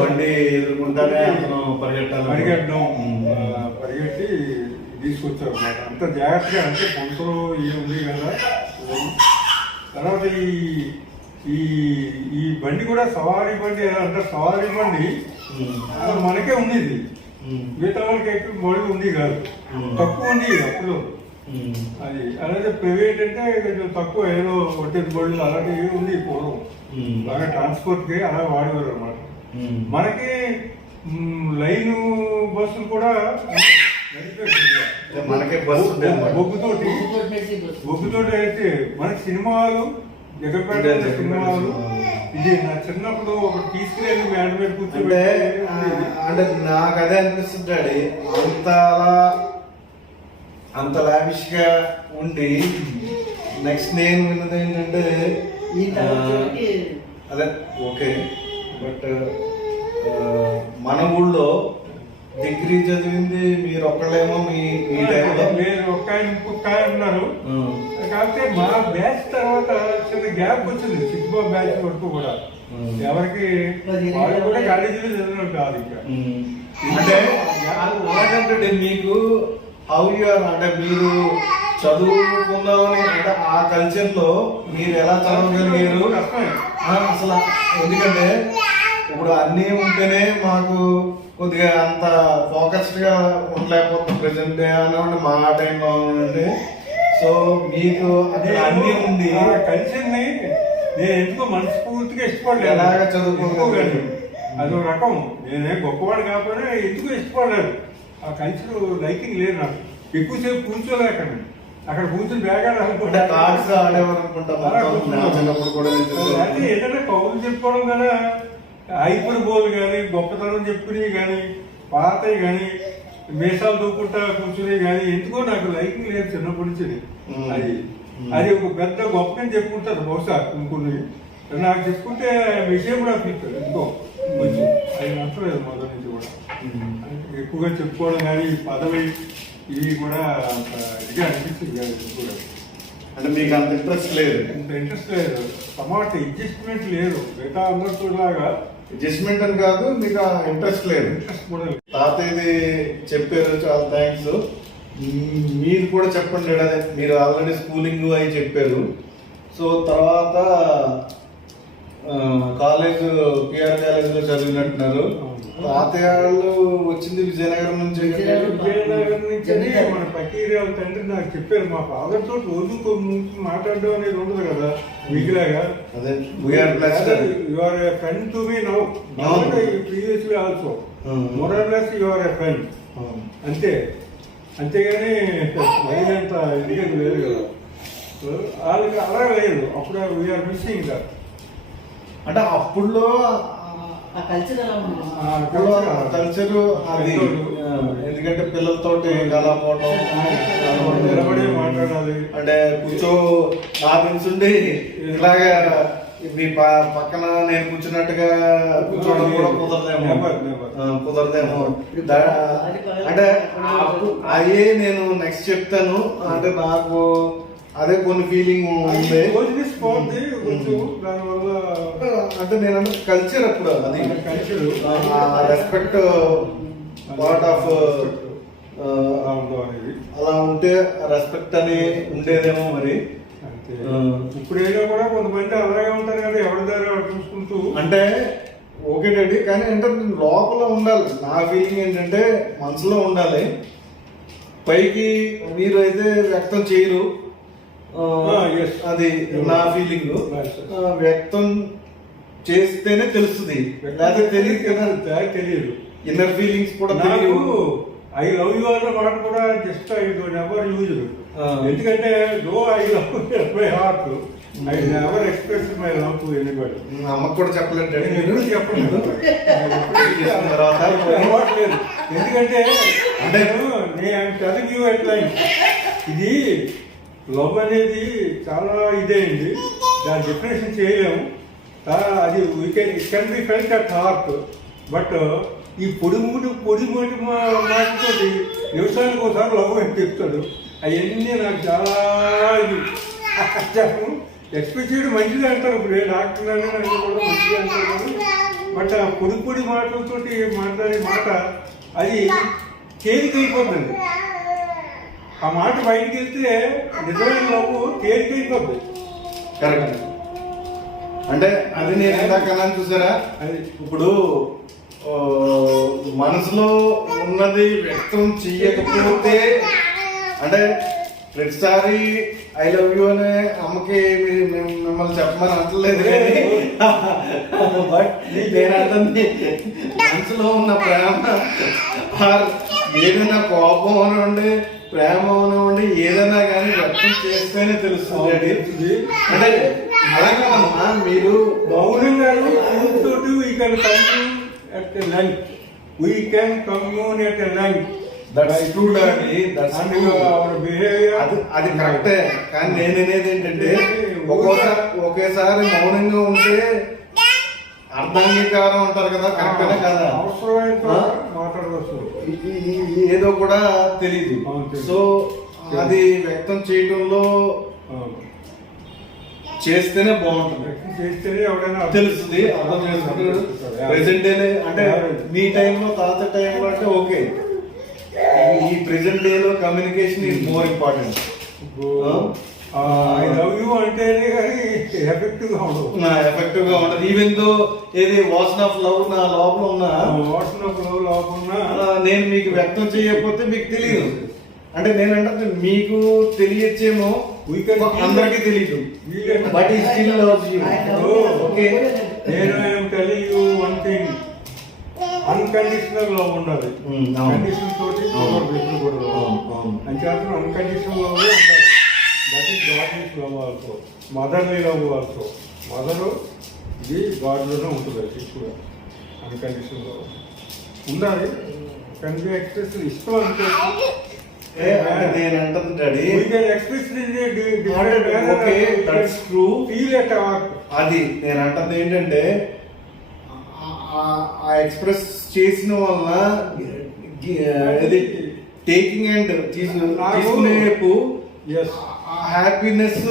బండి ఎదుర్కొంటానే పరిగెట్టి తీసుకొచ్చారు అన్నమాట. అంత జాగ్రత్తగా, అంటే పొంతలో ఉంది కదా. తర్వాత ఈ బండి కూడా సవారీ బండి ఎలా అంటే, సవారీ బండి మనకే ఉండేది, మిగతా వాళ్ళకి ఎక్కువ బళ్ళు ఉంది కాదు, తక్కువ ఉంది అప్పుడు. అది అలాగే ప్రైవేట్ అంటే కొంచెం తక్కువ, ఏదో ఒట్టేది బళ్ళు అలాంటివి ఉంది పూర్వం. బాగా ట్రాన్స్పోర్ట్ కి అలా వాడేవారు అనమాట. మనకి లైన్ బస్సులు కూడా బొగ్గుతోటి అయితే మనకి సినిమాలు, జగపేట సినిమాలు. ఇది నా చిన్నప్పుడు ఒక తీసుకుని మేడ మీద కూర్చోబెట్టే. అంటే నాకు అదే అనిపిస్తుంది డాడీ, అంత లావిష్ గా ఉండి. నెక్స్ట్ నేను విన్నది ఏంటంటే అదే ఓకే, బట్ మన ఊళ్ళో డిగ్రీ చదివింది మీరు ఒక్కళ్ళేమో మీ టైంలో. మీరు ఒక్క ఇంకొక ఉన్నారు. కాకపోతే మా బ్యాచ్ తర్వాత చిన్న గ్యాప్ వచ్చింది, సిగ్మా బ్యాచ్ వరకు కూడా. ఎవరికి వాళ్ళు కూడా కాలేజీలో చదివినారు కాదు. అంటే మీకు హౌ యూఆర్, అంటే మీరు చదువుకుందామని, అంటే ఆ కల్చర్ లో మీరు ఎలా చదవగలిగారు అసలు? ఎందుకంటే ఇప్పుడు అన్నీ ఉంటేనే మాకు కొద్దిగా అంత ఫోకస్డ్ గా ఉండలేకపోతే ప్రెసెంట్ డే అన్నమాట మా టైంలో ఉంటే. సో మీకు అన్ని ఉంది, కల్చర్ ని నేను ఎందుకో మనస్ఫూర్తిగా ఇష్టపడలేదు. ఎలాగ చదువుకోగలను అది ఒక రకం. నేనే గొప్పవాడు కాకపోయినా ఎందుకు ఇష్టపడలేదు. ఆ కల్చర్ లైకింగ్ లేదు నాకు. ఎక్కువసేపు కూర్చోలేక అక్కడ కూర్చొని బ్యాగాడు అనుకుంటా, కార్డ్స్ ఆడేవారు అనుకుంటా. అంటే ఏదైనా కౌలు చెప్పుకోవడం కదా, హైపర్ బోల్ కానీ, గొప్పతనం చెప్పుకునేవి కానీ, పాతవి కానీ, మీసాలు దూకుంటా కూర్చునే కానీ ఎందుకో నాకు లైకింగ్ లేదు చిన్నప్పటి నుంచి. అది ఒక పెద్ద గొప్పని చెప్పుకుంటారు బహుశా ఇంకొన్ని. నాకు చెప్పుకుంటే విషయం కూడా అనిపిస్తుంది ఎందుకో కొంచెం. అది నచ్చలేదు మొదటి నుంచి కూడా. ఎక్కువగా చెప్పుకోవడం కానీ, పదవి ఇవి కూడా ఇదిగా అనిపిస్తుంది కూడా. అంటే మీకు అంత ఇంట్రెస్ట్ లేదు? అంత ఇంట్రెస్ట్ లేదు, టమాట అడ్జస్ట్మెంట్ లేదు. మిగతా అందరితో లాగా అడ్జస్ట్మెంట్ అని కాదు, మీకు ఇంట్రెస్ట్ లేదు. తాతయ్యది చెప్పారు, చాలా థ్యాంక్స్. మీరు కూడా చెప్పండి. మీరు ఆల్రెడీ స్కూలింగ్ అవి చెప్పారు. సో తర్వాత కాలేజ్ పిఆర్ కాలేజ్ లో చదివినట్టున్నారు. తాతయ్య వాళ్ళు వచ్చింది విజయనగరం నుంచి. విజయనగరం నుంచి మన పకీరావు తండ్రి నాకు చెప్పారు, మా ఫాదర్ తోటి రోజు మాట్లాడడం అనేది ఉండదు కదా మీకులాగా. అదే we are blessed. You are a friend to me now, previously also more or less you are a friend. అంతే, అంతేగాని వైనంత ఇదిగా లేదు కదా. వాళ్ళకి అలా లేదు. అప్పుడు వీఆర్ మిస్సింగ్ సార్. అంటే అప్పుడులో కల్చర్ అది, ఎందుకంటే పిల్లలతోటి కలపోవడం, నిలబడి మాట్లాడాలి. అంటే కూర్చో నా తెలుసుండి ఇలాగా ఇవి పక్కన నేను కూర్చున్నట్టుగా కూర్చోవడం కూడా కుదరదేమో. అంటే అయ్యే నేను నెక్స్ట్ చెప్తాను. అంటే నాకు అదే కొన్ని ఫీలింగ్ ఉంది. అంటే నేను కల్చర్ అప్పుడు అది రెస్పెక్ట్ పార్ట్ ఆఫ్ అలా ఉంటే రెస్పెక్ట్ అని ఉండేదేమో మరి. ఇప్పుడైనా కూడా కొంతమంది అలాగే ఉంటారు కదా, ఎవరి దగ్గర చూసుకుంటూ. అంటే ఓకే డాడీ, కానీ అంటే లోపల ఉండాలి. నా ఫీలింగ్ ఏంటంటే మనసులో ఉండాలి, పైకి మీరు అయితే వ్యక్తం చేయరు. అది నా ఫీలింగ్. వ్యక్తం చేస్తేనే తెలుస్తుంది, లేకపోతే తెలియదు కదా. తెలియదు. ఇన్నర్ ఫీలింగ్స్ కూడా తెలియదు. ఐ లవ్ యూ అన్న మాట కూడా జస్ట్ ఐ నెవర్ యూజ్. ఎందుకంటే though I love my heart, I never express my love to anybody. అమ్మకు కూడా చెప్పలేదు డాడీ, మీరు చెప్పలేదు. ఎందుకంటే అంటే నేను టెలింగ్ యూ ఎట్ లైన్, ఇది లవ్ అనేది చాలా ఇదేంటి, దాని డెఫినేషన్ చేయలేము. అది it can be felt at heart. But ఈ పొడి మాటతోటి వ్యవసాయానికి ఒకసారి లవ్ అని చెప్తాడు. అవన్నీ నాకు చాలా ఎక్స్పెక్ట్ చేయడం మంచిది అంటారు. ఇప్పుడు డాక్టర్ అన్నీ కూడా మంచిది అంటారు. బట్ ఆ పొడి మాటలతోటి మాట్లాడే మాట అది తేలికైపోతుంది. ఆ మాట బయటికి వెళ్తే నిజమైన లవ్ తేలికైపోతుంది. కరెక్ట్. అంటే అది నేను ఎందాకన్నా చూసారా, అది ఇప్పుడు మనసులో ఉన్నది వ్యక్తం చెయ్యకపోతే, అంటే ప్రతిసారి ఐ లవ్ యూ అనే అమ్మకి మిమ్మల్ని చెప్పమని అంటలేదు కానీ, బట్ నేనంటుంది మనసులో ఉన్న ప్రేమ ఏదైనా కోపం అనివ్వండి, ప్రేమ అనివ్వండి, ఏదైనా కానీ వ్యక్తం చేస్తేనే తెలుస్తుంది. అంటే అలాగేనమ్మా, మీరు మౌనంగా we can commune at a length. That's true daddy, that's true. Our behavior, అది కరెక్టే. కానీ నేను అనేది ఏంటంటే ఒకేసారి మౌనంగా ఉంటే అర్ధాంగీకారం అంటారు కదా, కరెక్టేనే కదా. అవసరమైన మాట్లాడవచ్చు, ఏదో కూడా తెలీదు. సో అది వ్యక్తం చేయడంలో చేస్తేనే బాగుంటుంది, చేస్తేనే ఎవరైనా తెలుస్తుంది, అర్థం చేసుకుంటారు. ప్రెసెంట్ డే అంటే మీ టైంలో తాత టైంలో అంటే ఓకే, ఈ ప్రెసెంట్ డే లో communication is more important. I love you అంటేనే కానీ ఎఫెక్టివ్ గా ఉండదు. ఈవెన్ దో ఏది వాసన్ ఆఫ్ లవ్ నా లోపల ఉన్నా, వాసన్ ఆఫ్ లవ్ లోపల నేను మీకు వ్యక్తం చేయకపోతే మీకు తెలియదు. అంటే నేనంటే మీకు తెలియచ్చేమో, అందరికీ తెలియదు. బట్ ఈ స్టిల్ లవ్స్ యూ. ఓకే, నేను telling you one thing, unconditional love ఉండాలి. కండిషన్ తోటి అంచేత అన్కండిషనల్ లవ్ ఉండాలి. That is godly's love also, motherly love also. Mother ఇది గాడ్లోనే ఉంటుంది ఎక్కువగా. అన్కండిషనల్ లవ్ ఉండాలి. కెన్ బి ఎక్స్ప్రెస్ ఇష్టం అంటే నేను అంటుంది డాడీ, అది నేను అంటుంది ఏంటంటే ఆ ఎక్స్ప్రెస్ చేసిన వలన ఇది టేకింగ్ అండ్ తీసుకునేపు హ్యాపీనెస్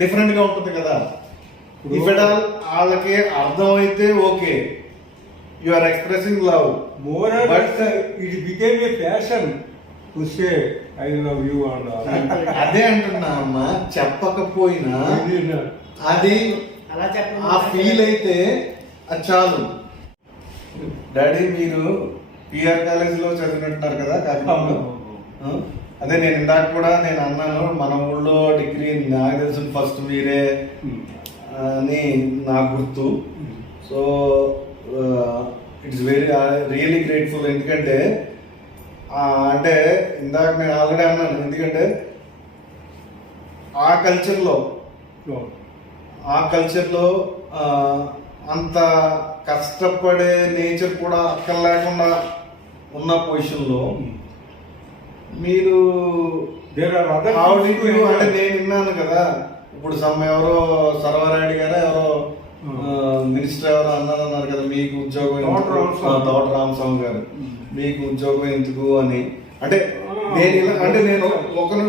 డిఫరెంట్ గా ఉంటుంది కదా. ఇఫ్ ఎట్ ఆల్ వాళ్ళకి అర్థం అయితే okay, you are expressing love more, but it became a fashion to say I love you అన్న. అదే అంటున్నా అమ్మా, చెప్పకపోయినా అది అలా చెప్పడం ఆ ఫీల్ అయితే అది చాలు. డాడీ మీరు పిఆర్ కాలేజీలో చదివినట్టున్నారు కదా కాకినాడలో. అదే నేను ఇందాక కూడా నేను అన్నాను మన ఊళ్ళో డిగ్రీ నాకు తెలిసిన ఫస్ట్ మీరే అని నాకు గుర్తు. So it's really grateful. ఎందుకంటే అంటే ఇందాక నేను ఆల్రెడీ అన్నాను, ఎందుకంటే ఆ కల్చర్లో అంత కష్టపడే నేచర్ కూడా అక్కడ లేకుండా ఉన్న పొజిషన్లో మీరు అంటే నేను విన్నాను కదా, ఇప్పుడు ఎవరో సర్వారెడ్డి గారు ఎవరో మినిస్టర్ ఎవరో అన్నారు కదా, మీకు ఉద్యోగం తోట రామస్వామి గారు మీకు ఉద్యోగం ఎందుకు అని. అంటే నేను ఒకరు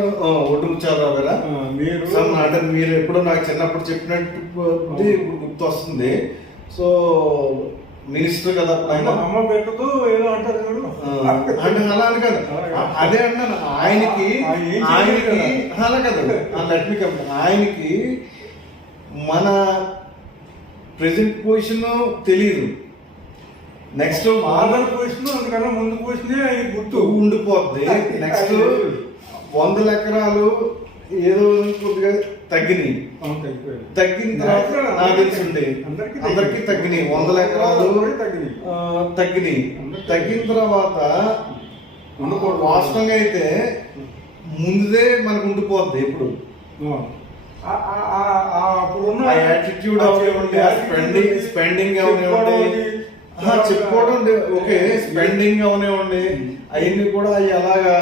ఒడ్డుముచ్చారావు కదా అంటే మీరు ఎప్పుడు నాకు చిన్నప్పుడు చెప్పినట్టు ఇప్పుడు గుర్తు వస్తుంది. సో మినిస్టర్ కదా ఆయన అమ్మ పెట్టదు ఏదో అంటారు అంటే అలా అని కదా, అదే అన్నాను ఆయనకి అలా కదా ఆయనకి మన ప్రెసెంట్ పొజిషన్ తెలియదు, నెక్స్ట్ ఆధార్ పొజిషన్ అందుకన్నా ముందు పొజిషనే ఆయన గుర్తు ఉండిపోద్ది. నెక్స్ట్ 100 ఎకరాలు ఏదో కొద్దిగా తగ్గినాయి, తగ్గిన తర్వాత నాకు తెలిసిండే అందరికి తగ్గినాయి 100 ఎకరాలు తగ్గినాయి. తగ్గిన తర్వాత వాస్తవంగా అయితే ముందుదే మనకు ఉండిపోద్ది. ఇప్పుడు యాటిట్యూడ్ స్పెండింగ్ చెప్పుకోవడం ఓకే, స్పెండింగ్ అవనివ్వండి అవన్నీ కూడా ఎలాగా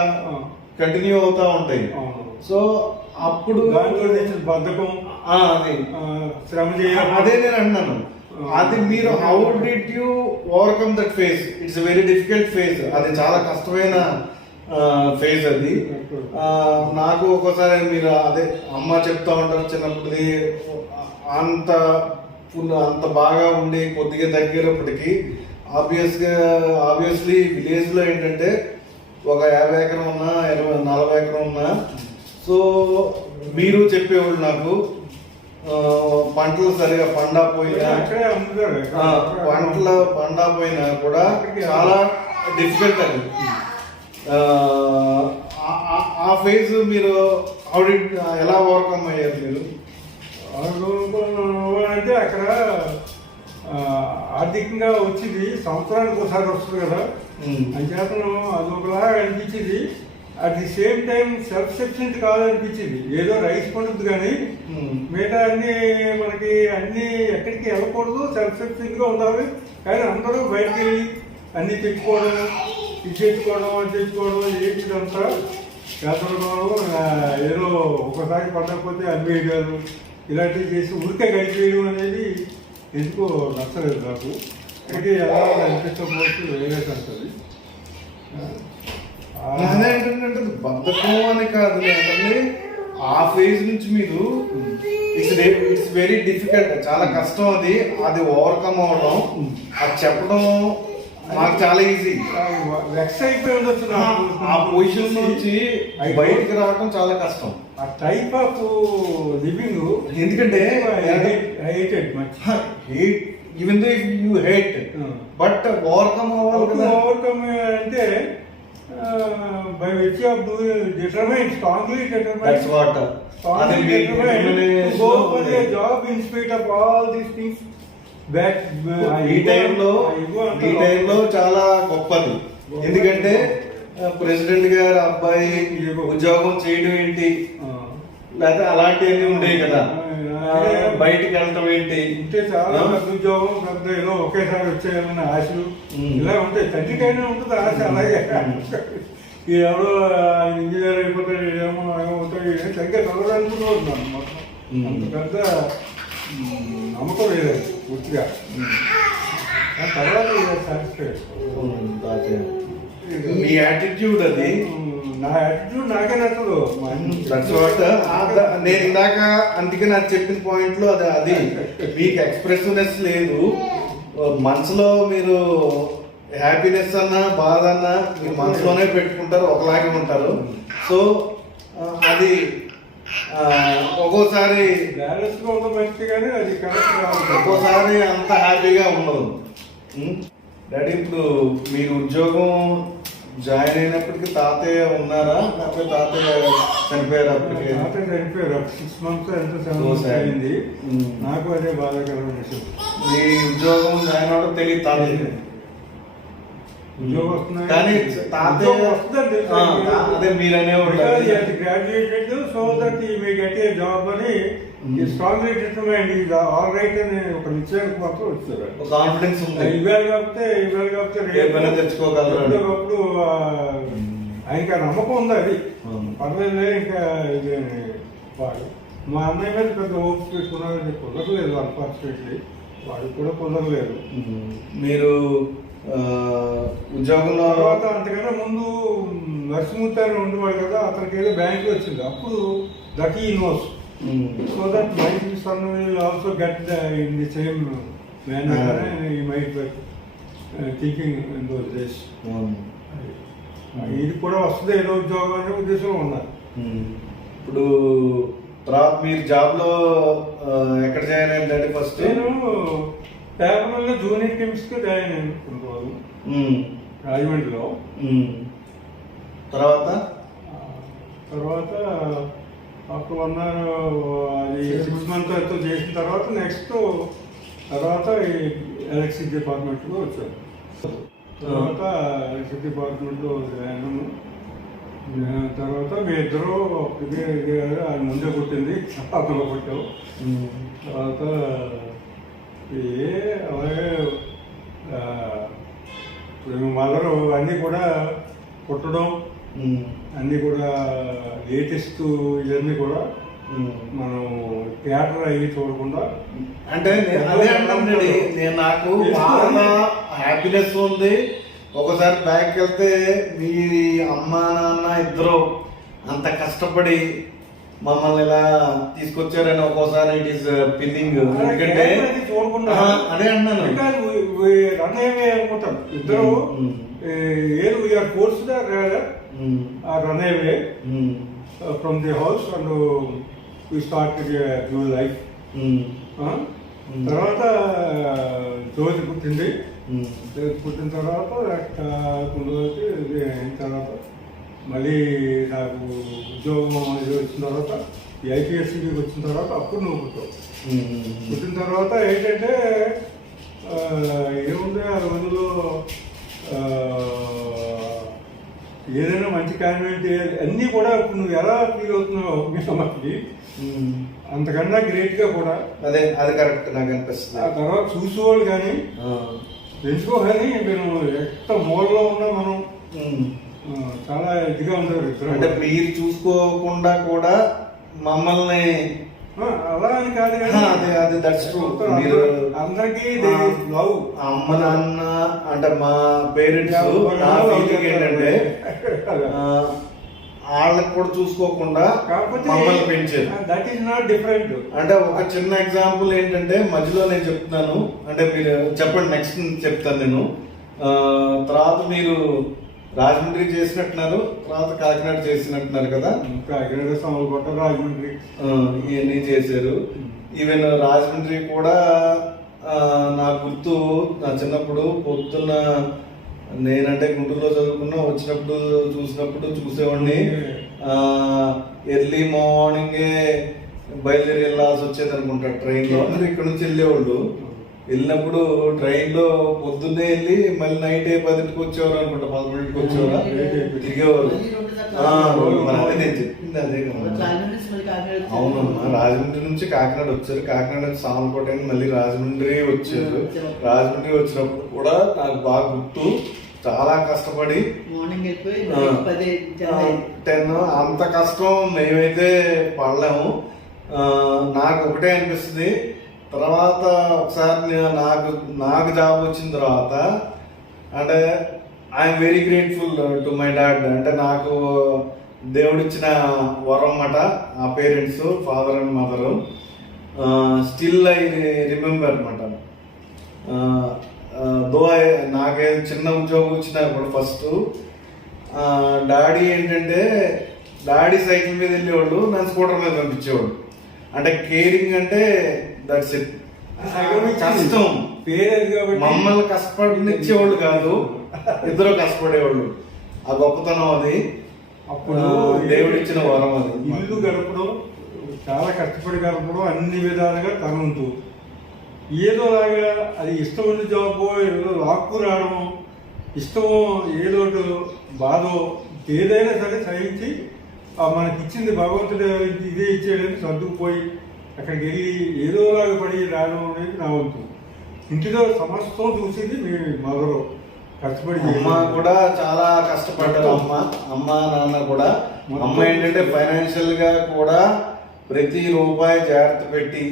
కంటిన్యూ అవుతా ఉంటాయి. సో అప్పుడు బద్ధకం శ్రమ చేయాలి, అదే నేను అన్నాను. అది మీరు how did you overcome that phase? It's very difficult phase, అది చాలా కష్టమైన ఫేజ్ అది. నాకు ఒక్కోసారి మీరు అదే అమ్మ చెప్తా ఉంటారు చిన్నప్పుడు అంత బాగా ఉండి కొద్దిగా తగ్గేటప్పటికి ఆబ్వియస్లీ విలేజ్ లో ఏంటంటే ఒక 50 ఎకరం ఉన్నా 40 ఎకరం ఉన్నా, సో మీరు చెప్పేవాళ్ళు నాకు పంటలు సరిగా పండకపోయినా కూడా చాలా డిఫికల్ట్ అది. ఆ ఫేజ్ మీరు ఎలా ఓవర్కమ్ అయ్యారు మీరు? అంటే అక్కడ ఆర్థికంగా వచ్చింది సంవత్సరానికి ఒకసారి వస్తుంది కదా, అంచేతను అదొకలాగా అనిపించింది. At the same time self sufficient కాదనిపించింది. ఏదో రైస్ పండుద్ది కానీ మిగతా మనకి అన్ని ఎక్కడికి వెళ్ళకూడదు, సెల్ఫ్ సఫిషియెంట్ గా ఉండాలి. కానీ అందరూ బయటకు వెళ్ళి అన్ని తెచ్చుకోవడం, ఇది తెచ్చుకోవడం, అది తెచ్చుకోవడం, ఏంటిదంతా చేతడం, ఏదో ఒకసారి పండకపోతే అమ్మేయడాలు ఇలాంటివి చేసి ఉరికే గడిపేయడం అనేది ఎందుకో నచ్చలేదు నాకు. ఇది ఎలా అనిపించకపోవచ్చు వేరే ఉంటుంది. ఏంటంటే బద్ధకం అని కాదు అంటే ఆ ఫేజ్ నుంచి మీరు ఇట్స్ వెరీ డిఫికల్ట్, చాలా కష్టం అది ఓవర్కమ్ అవడం, అది చెప్పడం మాకు చాలా ఈజీ. వెక్స్ అయిపోయి ఉండొచ్చు ఆ పొజిషన్ నుంచి బయటికి రావడం చాలా కష్టం. ఆ టైప్ ఆఫ్ లివింగ్ ఎందుకంటే even though you hate but overcome అవ్వాలి కదా. ఓవర్కమ్ అంటే by virtue of doing strongly determined. That's what. Strongly determined to go for a job in spite of all these things. That ఈ టైంలో చాలా గొప్పది. ఎందుకంటే ప్రెసిడెంట్ గారు అబ్బాయి ఉద్యోగం చేయడం ఏంటి, లేకపోతే అలాంటివన్నీ ఉండేవి కదా, బయటికి వెళ్ళటం ఏంటి, చాలా ఉద్యోగం పెద్ద ఏదో ఒకేసారి వచ్చేయమన్న ఆశలు ఇలా ఉంటాయి. తండ్రికైనా ఉంటుంది ఆశ. అలాగే ఎవరో ఇంజనీర్ అయిపోతాడు, ఏమో అవుతాడు, సరిగ్గా చదవడానికి ఉన్నాను మొత్తం. అంత పెద్ద నమ్మకం లేదు పూర్తిగా. తర్వాత మీ యాటిట్యూడ్ అది, నా యాటిట్యూడ్ నాకే నచ్చదు. నేను ఇందాక అందుకే నాకు చెప్పిన పాయింట్ లో అది మీకు ఎక్స్ప్రెసివ్నెస్ లేదు. మనసులో మీరు హ్యాపీనెస్ అన్నా బాధ అన్నా మీరు మనసులోనే పెట్టుకుంటారు, ఒకలాగే ఉంటారు. సో అది ఒక్కోసారి బ్యాలెన్స్ గా ఉన్న మంచిది కానీ అది కరెక్ట్ కాదు. ఒక్కోసారి అంత హ్యాపీగా ఉండదు. డాడీ, ఇప్పుడు మీరు ఉద్యోగం జాయిన్ అయినప్పటికీ తాతయ్య ఉన్నారా, లేకపోతే తాతయ్య చనిపోయారు అప్పటికే? తాతయ్య చనిపోయారు 6 months ఎంత 7 months అయింది. నాకు అదే బాధాకరమైన విషయం. మీ ఉద్యోగం జాయిన్ అవడం తెలియదు తాతయ్య, ఉద్యోగం వస్తున్నాయి కానీ తాతయ్య వస్తుందని తెలుసు. అదే మీరనే గ్రాడ్యుయేటెడ్ సో దట్ ఈ మే గెట్ ఏ జాబ్ అని strongly determined is all right అని ఒక నిశ్చయానికి మాత్రం వచ్చారు. కాన్ఫిడెన్స్ ఉంది. ఇవాళ కాకపోతే రేపైనా తెచ్చుకోగలరు. అప్పుడు ఆయనకి ఆ నమ్మకం ఉంది. అది పర్లేదు. ఇంకా ఇది వాడు మా అన్నయ్య మీద పెద్ద ఓపిక పెట్టుకున్నారని కుదరలేదు. అన్ఫార్చునేట్లీ వాడు కూడా కుదరలేదు. మీరు ఉద్యోగంలో తర్వాత అంతకన్నా ముందు నరసింహమూర్తి అని ఉండేవాడు కదా, అతనికి ఏదో బ్యాంక్ వచ్చింది. అప్పుడు that he knows so that my son will also get in the same manner he might thinking in those days. ఇది కూడా వస్తుంది ఏదో ఉద్యోగం అనే ఉద్దేశంలో ఉన్నారు. ఇప్పుడు తర్వాత మీరు జాబ్ లో ఎక్కడ జాయిన్ అయ్యారు? ఫస్ట్ నేను పేపర్లో జూనియర్ కెమిస్ట్ గా జాయిన్ అయ్యాను కొన్ని రోజులు రాజమండ్రిలో. తర్వాత అప్పుడు అన్నారు అది 6 months ఎంతో చేసిన తర్వాత నెక్స్ట్ ఈ ఎలక్ట్రిసిటీ డిపార్ట్మెంట్లో వచ్చాను. తర్వాత ఎలక్ట్రిసిటీ డిపార్ట్మెంట్లో జాయిన్. తర్వాత మీ ఇద్దరు ఆయన ముందే పుట్టింది, అతను పుట్టావు. తర్వాత అలాగే ఇప్పుడు మదరు అన్నీ కూడా పుట్టడం, అన్నీ కూడా లేటెస్ట్ ఇవన్నీ కూడా మనం థియేటర్ అయ్యి చూడకుండా అంటే అదే అంటానండి. నేను నాకు బాగా హ్యాపీనెస్ ఉంది. ఒకసారి బ్యాక్ వెళ్తే మీ అమ్మ నాన్న ఇద్దరు అంత కష్టపడి మమ్మల్ని ఇలా తీసుకొచ్చారని ఒక్కోసారి ఇట్ ఈస్ ఫీలింగ్. ఎందుకంటే అదే అన్నాను, రన్ అవే అనుకుంటాం ఇద్దరు. ఏదో we are course run away from the house and we start new life. తర్వాత జ్యోతి పుట్టింది. పుట్టిన తర్వాత ఇది అయిన తర్వాత మళ్ళీ నాకు ఉద్యోగం వచ్చిన తర్వాత ఐపీఎస్సీకి వచ్చిన తర్వాత అప్పుడు నువ్వు పుట్టావు. పుట్టిన తర్వాత ఏంటంటే ఏముంది ఆ రోజుల్లో ఏదైనా మంచి కాన్వెంట్ అన్నీ కూడా ఇప్పుడు నువ్వు ఎలా ఫీల్ అవుతున్నావు మనకి అంతకన్నా గ్రేట్ గా కూడా అదే అది కరెక్ట్ నాకు అనిపిస్తుంది. ఆ తర్వాత చూసేవాళ్ళు కానీ తెలుసుకో కానీ మేము ఎంత మూలలో ఉన్నా మనం చాలా ఇదిగా ఉంటారు. అంటే మీరు చూసుకోకుండా కూడా మమ్మల్ని అలా అని కాదు కానీ అది దట్స్ ట్రూ. మీరు అందరికీ లవ్ అమ్మ నాన్న అంటే మా పేరెంట్స్ ఏంటంటే వాళ్ళకి కూడా చూసుకోకుండా మమ్మల్ని పెంచారు. That is not different. అంటే ఒక చిన్న ఎగ్జాంపుల్ ఏంటంటే మధ్యలో నేను చెప్తున్నాను, అంటే మీరు చెప్పండి, నెక్స్ట్ చెప్తాను నేను. తర్వాత మీరు రాజమండ్రి చేసినట్టున్నారు, తర్వాత కాకినాడ చేసినట్టున్నారు కదా. కాకినాడ సమలకోట రాజమండ్రి ఇవన్నీ చేశారు. ఈవెన్ రాజమండ్రి కూడా నా గుర్తు నా చిన్నప్పుడు పొద్దున్న నేనంటే గుంటూరులో చదువుకున్నా, వచ్చినప్పుడు చూసేవాడిని. ఎర్లీ మార్నింగే బయలుదేరి వెళ్ళాల్సి వచ్చేది అనుకుంటా ట్రైన్లో. అందరు ఇక్కడ నుంచి వెళ్ళేవాళ్ళు. వెళ్ళినప్పుడు ట్రైన్లో పొద్దున్నే వెళ్ళి మళ్ళీ నైట్ 10ంటికి వచ్చేవారు అనుకుంటా, 11ంటికి వచ్చేవారు, తిరిగేవారు. నేను చెప్పింది అదే కదా. అవునమ్మా, రాజమండ్రి నుంచి కాకినాడ వచ్చారు, కాకినాడ నుంచి సామలకోట అని మళ్ళీ రాజమండ్రి వచ్చారు. రాజమండ్రి వచ్చినప్పుడు కూడా నాకు బాగా గుర్తు, చాలా కష్టపడి 10 అంత కష్టం మేమైతే పడలేము. నాకు ఒకటే అనిపిస్తుంది, తర్వాత ఒకసారి నాకు జాబ్ వచ్చిన తర్వాత అంటే I'm very grateful to my dad. అంటే నాకు దేవుడిచ్చిన వరం అన్నమాట. ఆ parents, father and mother, still I remember అనమాట. దో నాకే చిన్న ఉద్యోగం వచ్చినప్పుడు ఫస్ట్ డాడీ ఏంటంటే డాడీ సైకిల్ మీద వెళ్ళేవాళ్ళు, నన్ను స్కూటర్ మీద పంపించేవాళ్ళు. అంటే కేరింగ్ అంటే దట్స్ ఇట్. కష్టం పేరేది కాబట్టి మమ్మల్ని కష్టపడినిచ్చేవాళ్ళు కాదు, ఇద్దరు కష్టపడేవాళ్ళు. ఆ గొప్పతనం అది. అప్పుడు దేవుడిచ్చిన వరం అది. ఇల్లు గడపడం, చాలా కష్టపడి గడపడం, అన్ని విధాలుగా తనంతు ఏదోలాగా అది ఇష్టం ఉన్న జాబో ఏదో లాక్కు రావడం, ఇష్టమో ఏదో బాధో ఏదైనా సరే సహించి మనకి ఇచ్చింది భగవంతుడు ఇదే ఇచ్చేయడానికి సర్దుకుపోయి అక్కడికి వెళ్ళి ఏదోలాగా పడి రావడం అనేది నా వంతు. ఇంటిలో సమస్తం చూసింది మీ మదరు కష్టపడి. అమ్మ కూడా చాలా కష్టపడ్డారు. అమ్మ నాన్న కూడా. అమ్మ ఏంటంటే ఫైనాన్షియల్ గా కూడా ప్రతి రూపాయి జాగ్రత్త పెట్టి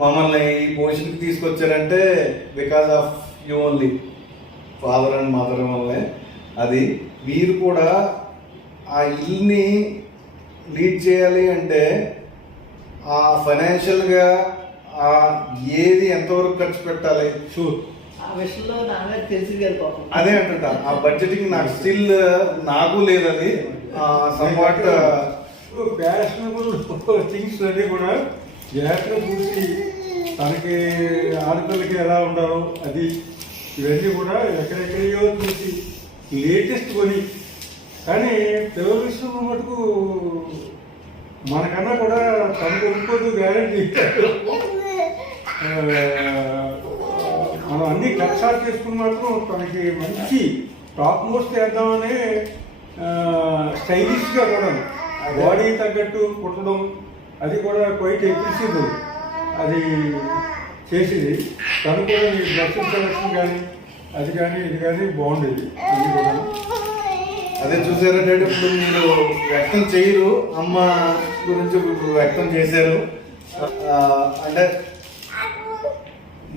మమ్మల్ని ఈ పొజిషన్కి తీసుకొచ్చారంటే because of you only, father and mother వల్లే. అది మీరు కూడా ఆ ఇల్ని లీడ్ చేయాలి అంటే ఆ ఫైనాన్షియల్గా ఏది ఎంతవరకు ఖర్చు పెట్టాలి ఆ విషయంలో నాన్నగారు తెలిసింది కదా పాపం. అదే అంటుంటా. ఆ బడ్జెటింగ్ నాకు స్టిల్ నాకు లేదు. అది సమ్వాట్ ఫ్యాషనబుల్ థింగ్స్ అన్నీ కూడా జాగ్రత్తగా చూసి తనకి ఆడపిల్లకి ఎలా ఉండాలో అది ఇవన్నీ కూడా ఎక్కడెక్కడో చూసి లేటెస్ట్ కొని. కానీ పిల్లల విషయంలో మటుకు మనకన్నా కూడా తనకు ఇంకోటి గ్యారెంటీ. మనం అన్ని కక్షాలు చేసుకుని మాత్రం తనకి మంచి టాప్ మోస్ట్ వేద్దామని స్టైలిష్గా కూడా బాడీ తగ్గట్టు కుట్టడం అది కూడా క్వైట్ ఎప్రిషియబుల్. అది చేసేది తను కూడా మీ డ్రెస్సింగ్ సెలక్షన్ కానీ అది కానీ ఇది కానీ బాగుండేది. అది కూడా అదే చూసారంటే ఇప్పుడు మీరు వ్యక్తం చేయరు, అమ్మ గురించి ఇప్పుడు వ్యక్తం చేశారు. అంటే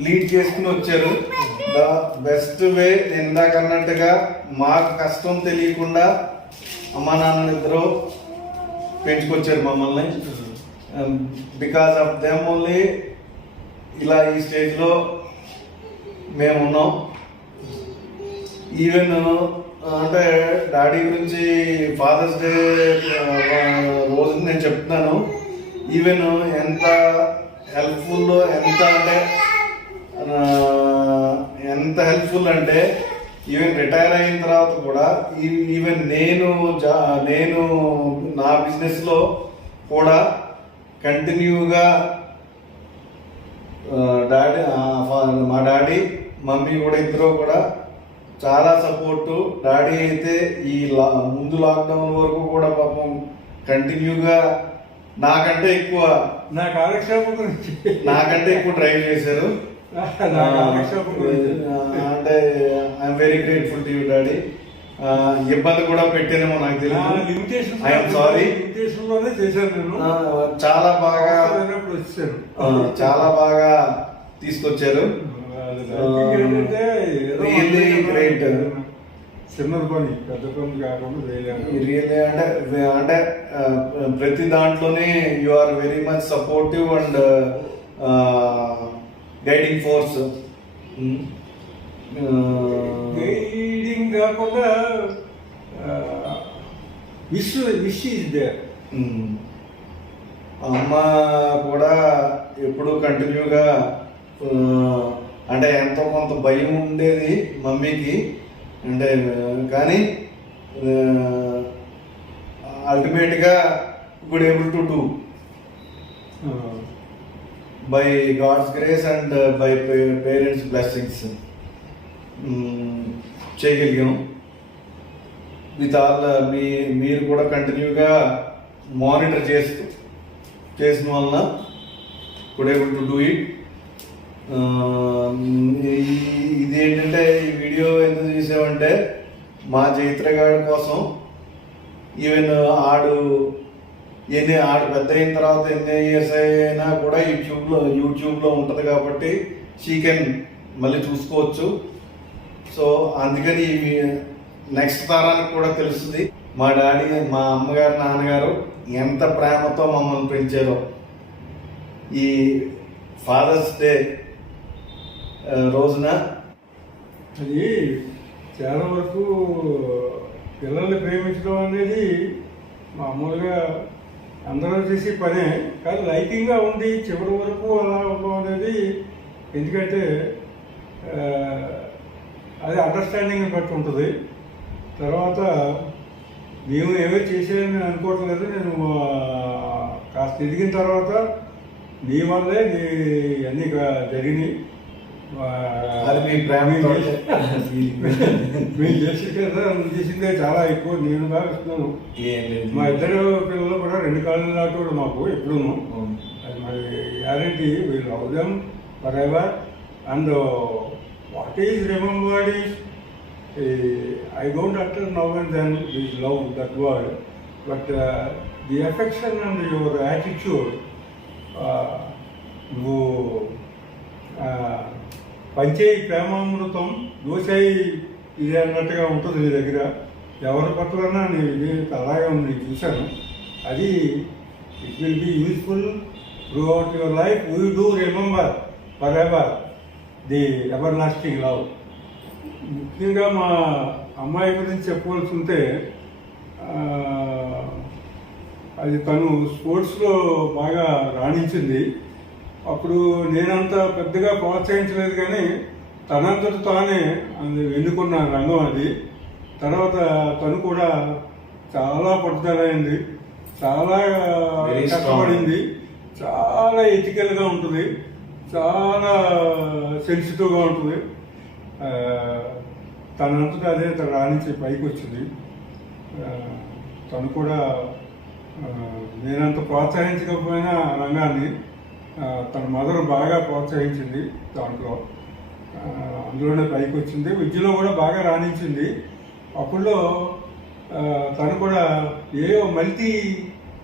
లీడ్ చేసుకుని వచ్చారు. ద బెస్ట్ వే నేను ఇందాక అన్నట్టుగా మాకు కష్టం తెలియకుండా అమ్మ నాన్న ఇద్దరు పెంచుకొచ్చారు మమ్మల్ని. బికాస్ ఆఫ్ దెమ్ ఓన్లీ ఇలా ఈ స్టేజ్లో మేమున్నాం. ఈవెన్ అంటే డాడీ గురించి ఫాదర్స్ డే రోజు నేను చెప్తున్నాను. ఈవెన్ ఎంత హెల్ప్ఫుల్, ఎంత హెల్ప్ఫుల్ అంటే ఈవెన్ రిటైర్ అయిన తర్వాత కూడా ఈవెన్ నేను నా బిజినెస్లో కూడా కంటిన్యూగా మా డాడీ మమ్మీ కూడా ఇద్దరు కూడా చాలా సపోర్టు. డాడీ అయితే ఈ ముందు లాక్డౌన్ వరకు కూడా పాపం కంటిన్యూగా నాకంటే ఎక్కువ డ్రైవ్ చేశారు. అంటే I'm very grateful to you daddy. ఇబ్బంది కూడా పెట్టానేమో నాకు తెలియదు. I'm sorry. చాలా బాగా తీసుకొచ్చారు. Really great. చిన్న పని పెద్ద పని కాకుండా రియల్లీ అంటే ప్రతి దాంట్లోనే you are very much supportive and guiding force. Guiding కాకుండా విష్ ఈజ్ దేర్. అమ్మ కూడా ఎప్పుడు కంటిన్యూగా అంటే ఎంతో కొంత భయం ఉండేది మమ్మీకి. అంటే కానీ అల్టిమేట్గా good able to do by God's grace and by parents blessings చేయగలిగాం. విత్ ఆల్ మీరు కూడా కంటిన్యూగా మానిటర్ చేసిన వలన good able to do it. ఇదేంటంటే ఈ వీడియో ఎందుకు చూసామంటే మా చైత్రగాడి కోసం. ఈవెన్ ఆడు పెద్ద అయిన తర్వాత ఎన్ని ఇయర్స్ అయినా కూడా యూట్యూబ్లో ఉంటుంది కాబట్టి షీ కెన్ మళ్ళీ చూసుకోవచ్చు. సో అందుకని నెక్స్ట్ తరానికి కూడా తెలుస్తుంది మా డాడీ, మా అమ్మగారు, నాన్నగారు ఎంత ప్రేమతో మమ్మల్ని పెంచారో. ఈ ఫాదర్స్ డే రోజున అది చాలా వరకు పిల్లల్ని ప్రేమించడం అనేది మామూలుగా అందరూ చేసే పనే, కానీ లైకింగ్గా ఉండి చివరి వరకు అలా ఉండడం అనేది, ఎందుకంటే అది అండర్స్టాండింగ్ బట్టి ఉంటుంది. తర్వాత మేము ఏమో చేసేదని నేను అనుకోవట్లేదు. నేను కాస్త ఎదిగిన తర్వాత నీ వల్లే అన్నీ జరిగినాయి. అది మీ ప్రేమ మేము చేసే కదా, నువ్వు చేసిందే చాలా ఎక్కువ నేను భావిస్తున్నాను. ఏం లేదు. మా ఇద్దరు పిల్లలు కూడా 2 కాళ్ళు లాంటి కూడా మాకు ఎప్పుడూ అది మరి గ్యారంటీ. వీళ్ళు love them for ever. And what is remembered is I don't utter now and then is love, that word, but the affection and your attitude, నువ్వు పంచేయి ప్రేమామృతం దోసాయి ఇది అన్నట్టుగా ఉంటుంది నీ దగ్గర. ఎవరి పట్లన్నా నీ ఇది అలాగే ఉంది, చూశాను. అది it will be useful through out your life. We do remember for ever the ever lasting love. ముఖ్యంగా మా అమ్మాయి గురించి చెప్పవలసి ఉంటే, అది తను స్పోర్ట్స్లో బాగా రాణించింది. అప్పుడు నేనంత పెద్దగా ప్రోత్సహించలేదు, కానీ తనంతట తానే అది ఎన్నుకున్న రంగం అది. తర్వాత తను కూడా చాలా పట్టుదలైంది, చాలా కష్టపడింది, చాలా ఎథికల్గా ఉంటుంది, చాలా సెన్సిటివ్గా ఉంటుంది. తనంతటా అదే తను రాణించి పైకి వచ్చింది. తను కూడా నేనంత ప్రోత్సహించకపోయినా రంగాన్ని తన మదర్ బాగా ప్రోత్సహించింది. దాంట్లో అందులోనే పైకి వచ్చింది. విద్యలో కూడా బాగా రాణించింది. అప్పుడులో తను కూడా ఏవో మల్టీ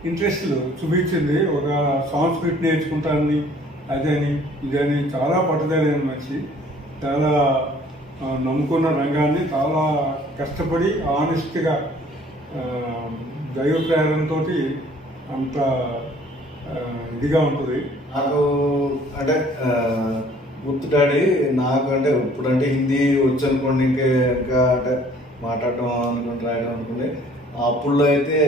ఇంట్రెస్ట్లు చూపించింది. ఒక సాంస్క్రిట్ నేర్చుకుంటానని, అదని ఇదని చాలా పట్టుదలైన మనిషి. చాలా నమ్ముకున్న రంగాన్ని చాలా కష్టపడి ఆనెస్ట్గా దైవ ప్రేరణతో అంత ఇదిగా ఉంటుంది. నాకు అంటే గుర్తు డాడీ, నాకు అంటే ఇప్పుడంటే హిందీ వచ్చు అనుకోండి, ఇంకా అంటే మాట్లాడటం అనుకుంటే రాయడం అనుకోండి. అప్పుడులో అయితే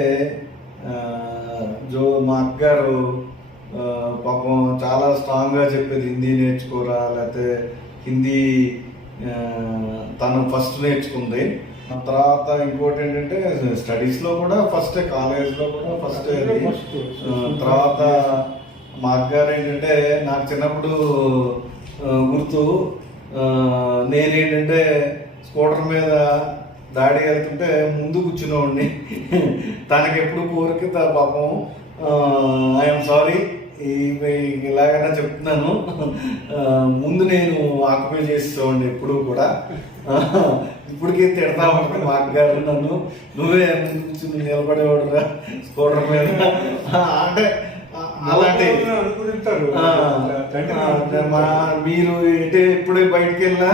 మా అక్కగారు పాపం చాలా స్ట్రాంగ్గా చెప్పేది, హిందీ నేర్చుకోరా, లేకపోతే హిందీ తను ఫస్ట్ నేర్చుకుంది. తర్వాత ఇంకోటి ఏంటంటే స్టడీస్లో కూడా ఫస్టే, కాలేజ్లో కూడా ఫస్టే. తర్వాత మా అక్కగారు ఏంటంటే నాకు చిన్నప్పుడు గుర్తు, నేనేంటంటే స్కూటర్ మీద దాడి వెళ్తుంటే ముందు కూర్చునేవాడిని. తనకి ఎప్పుడు కోరిక పాపం ఐఎమ్ సారీ ఇలాగైనా చెప్తున్నాను, ముందు నేను ఆక్యుపై చేసేవాడిని ఎప్పుడు కూడా. ఇప్పటికీ తిడతా ఉంటాను మా అక్కగారు నన్ను, నువ్వే ముందు కూర్చుని నిలబడేవాడురా స్కూటర్ మీద అంటే. అలాంటి మీరు ఎటే ఇప్పుడే బయటికి వెళ్ళినా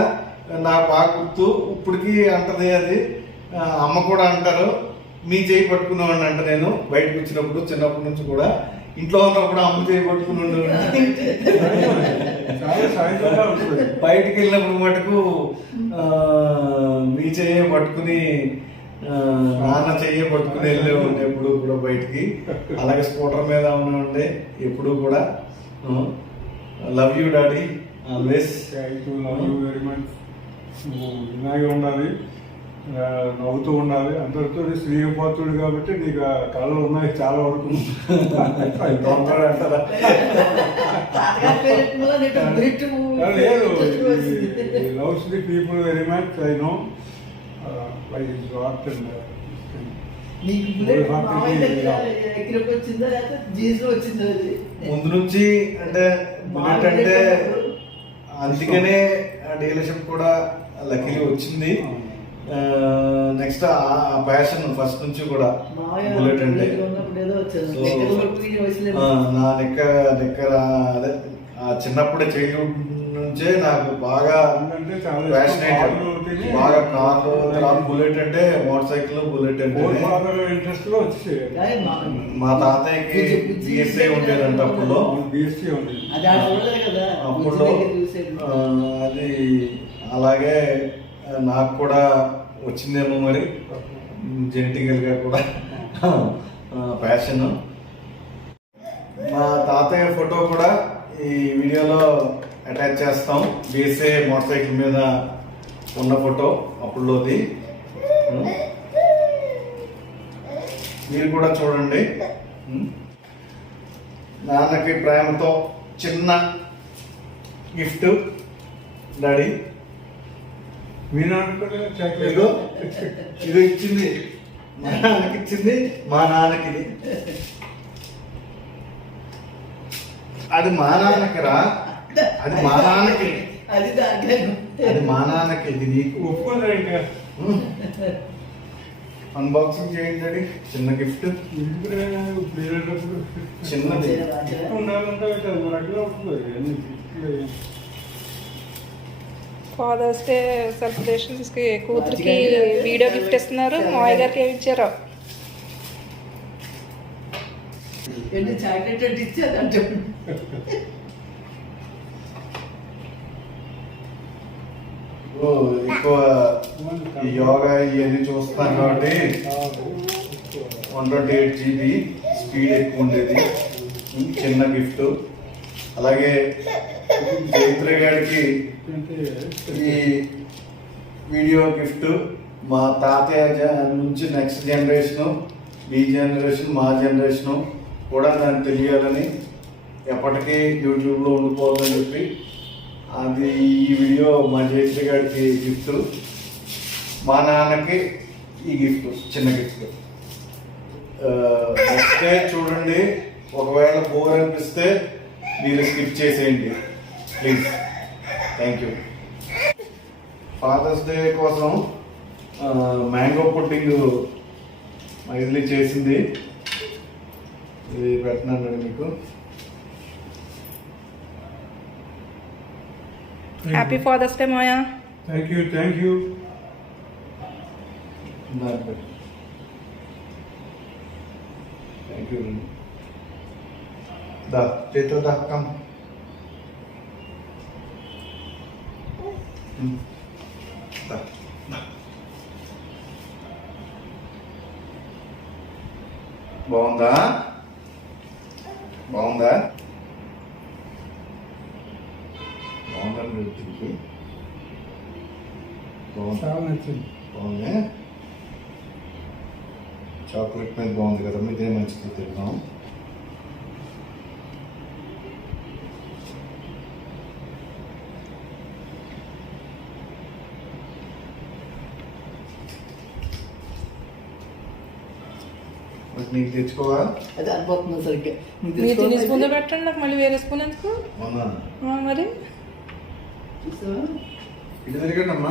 నాకు బాగా గుర్తు. ఇప్పటికీ అంటది అది, అమ్మ కూడా అంటారు, మీ చేయి పట్టుకునేవాడిని అంట. నేను బయటకు వచ్చినప్పుడు చిన్నప్పటి నుంచి కూడా, ఇంట్లో ఉన్నప్పుడు అమ్మ చేయి పట్టుకుని ఉండేవాడిని. బయటికి వెళ్ళినప్పుడు మటుకు మీ చెయ్యి పట్టుకుని, నాన్న చెయ్యి పట్టుకుని వెళ్ళేవాడిని ఎప్పుడు కూడా బయటికి. అలాగే స్కూటర్ మీద ఉండే ఎప్పుడు కూడా. Love you daddy always. Love you very much. ఇలాగే ఉండాలి, నవ్వుతూ ఉండాలి, అందరితో స్నేహపాత్రుడు కాబట్టి నీకు కళలు ఉన్నాయి చాలా వరకు. లేదు, loves the people very much. I know by his heart and ముందు నుంచి అంటే బుల్లెట్ అంటే అందుకనే డీలర్షిప్ కూడా లక్కీలీ వచ్చింది. నెక్స్ట్ ఆ ప్యాషన్ ఫస్ట్ నుంచి కూడా బుల్లెట్ అంటే. నా నెక్కర అదే చిన్నప్పుడే చైల్డ్హుడ్ నుంచే నాకు బాగా ప్యాషనేట్. బాగా కార్లు, తర్వాత బుల్లెట్ అంటే మోటార్ సైకిల్, బుల్లెట్ అంటే ఇంట్రెస్ట్ లో వచ్చేది. మా తాతయ్యకి బిఎస్ఐ ఉండేదంట అప్పుడు. అప్పుడు అది అలాగే నాకు కూడా వచ్చిందేమో మరి, జెనెటికల్ గా కూడా. ప్యాషన్. మా తాతయ్య ఫోటో కూడా ఈ వీడియోలో అటాచ్ చేస్తాం. బీఎస్ఏ మోటార్ సైకిల్ మీద ఉన్న ఫోటో అప్పుడులోది. మీరు కూడా చూడండి. నాన్నకి ప్రేమతో చిన్న గిఫ్ట్ డాడీ. మీ నాన్న కూడా చాక్లెట్ ఇదిగో ఇది ఇచ్చింది మా నాన్నకి, ఇచ్చింది మా నాన్నకి. అది మా నాన్నకి రా, అది మా నాన్నకి, అది దాంట్లో అది మా నాన్నకి, ఇది నీకు. ఒప్పుకుంటారా ఇంకా అన్బాక్సింగ్ చేయండి డాడీ. చిన్న గిఫ్ట్, ఇప్పుడు వెళ్ళేటప్పుడు చిన్నది. ఉండాలంటే అట్లా ఉంటుంది. ఫాదర్స్ డే సెలబ్రేషన్స్ కి కూతురికి వీడియో గిఫ్ట్ ఇస్తున్నారు. మావయ్య గారికి ఏమి ఇచ్చారో. ఎన్ని చాక్లెట్ అంటే ఇచ్చేదంటే ఓ, ఎక్కువ ఈ యోగా ఇవన్నీ చూస్తాను కాబట్టి 128 GB స్పీడ్ ఎక్కువ ఉండేది. చిన్న గిఫ్ట్. అలాగే చైత్ర గారికి ఈ వీడియో గిఫ్ట్ మా తాతయ్య నుంచి నెక్స్ట్ జనరేషను, ఈ జనరేషన్, మా జనరేషను కూడా నాకు తెలియాలని, ఎప్పటికీ యూట్యూబ్లో ఉండిపోవాలని చెప్పి అది ఈ వీడియో మా చైత్ర గారికి గిఫ్ట్. మా నాన్నకి ఈ గిఫ్ట్, చిన్న గిఫ్ట్. నెక్స్ట్ డే చూడండి. ఒకవేళ బోర్ అనిపిస్తే మీరు స్కిప్ చేసేయండి please. Thank you. Father's day కోసం మ్యాంగో పుడ్డింగ్ మైథిలి చేసింది. ఇది పెడుతున్నానండి మీకు. Happy father's day Maya. Thank you, thank you. Thank you. దా చైత్ర దా కమ్. దా దా. బాగుందా? బాగుందా? బాగుందండి. బాగుంది, చాలా నచ్చింది. బాగుంది. చాక్లెట్ మీద బాగుంది కదా, ఇదే మంచిది తిందాం. నీకు తెచ్చుకోవా? అది అనుభవం సరిగ్గా మీరు తినే స్పూన్ పెట్టండి, నాకు మళ్ళీ వేరే స్పూన్ ఎందుకు? అవునా? మరి ఇటు తిరగండి అమ్మా.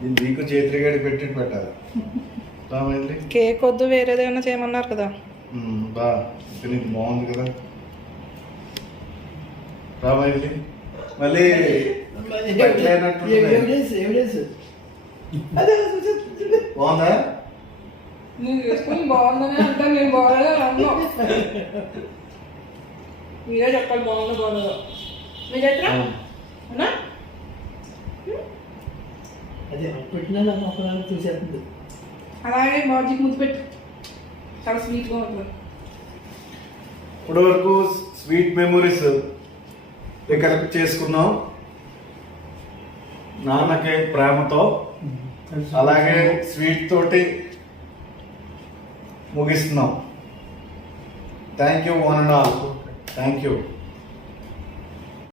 నేను నీకు చేతిరిగాడి పెట్టి పెట్టాలి. రామైంది. కేక్ వద్దు, వేరేదేమన్నా చేయమన్నారు కదా. బా ఇక నీకు బాగుంది కదా. రామైంది. మళ్ళీ ఎవిడెన్స్ అదే బాగుందా? నేను వేసుకుని బాగుందని అంటే నేను బాగా అన్నా. మీరే చెప్పాలి బాగుందో బాగుందో. మీరు ఎట్లా అన్నా? అదే పెట్టినా నాకు ఒకనాడు చూసేస్తుంది. అలాగే బాజీకి ముద్దు పెట్టు, చాలా స్వీట్గా ఉంటుంది. ఇప్పటి వరకు స్వీట్ మెమొరీస్ కలెక్ట్ చేసుకున్నాం నాన్నకి ప్రేమతో. అలాగే స్వీట్ తోటి ముగిస్తున్నాం. Thank you one and all. Thank you.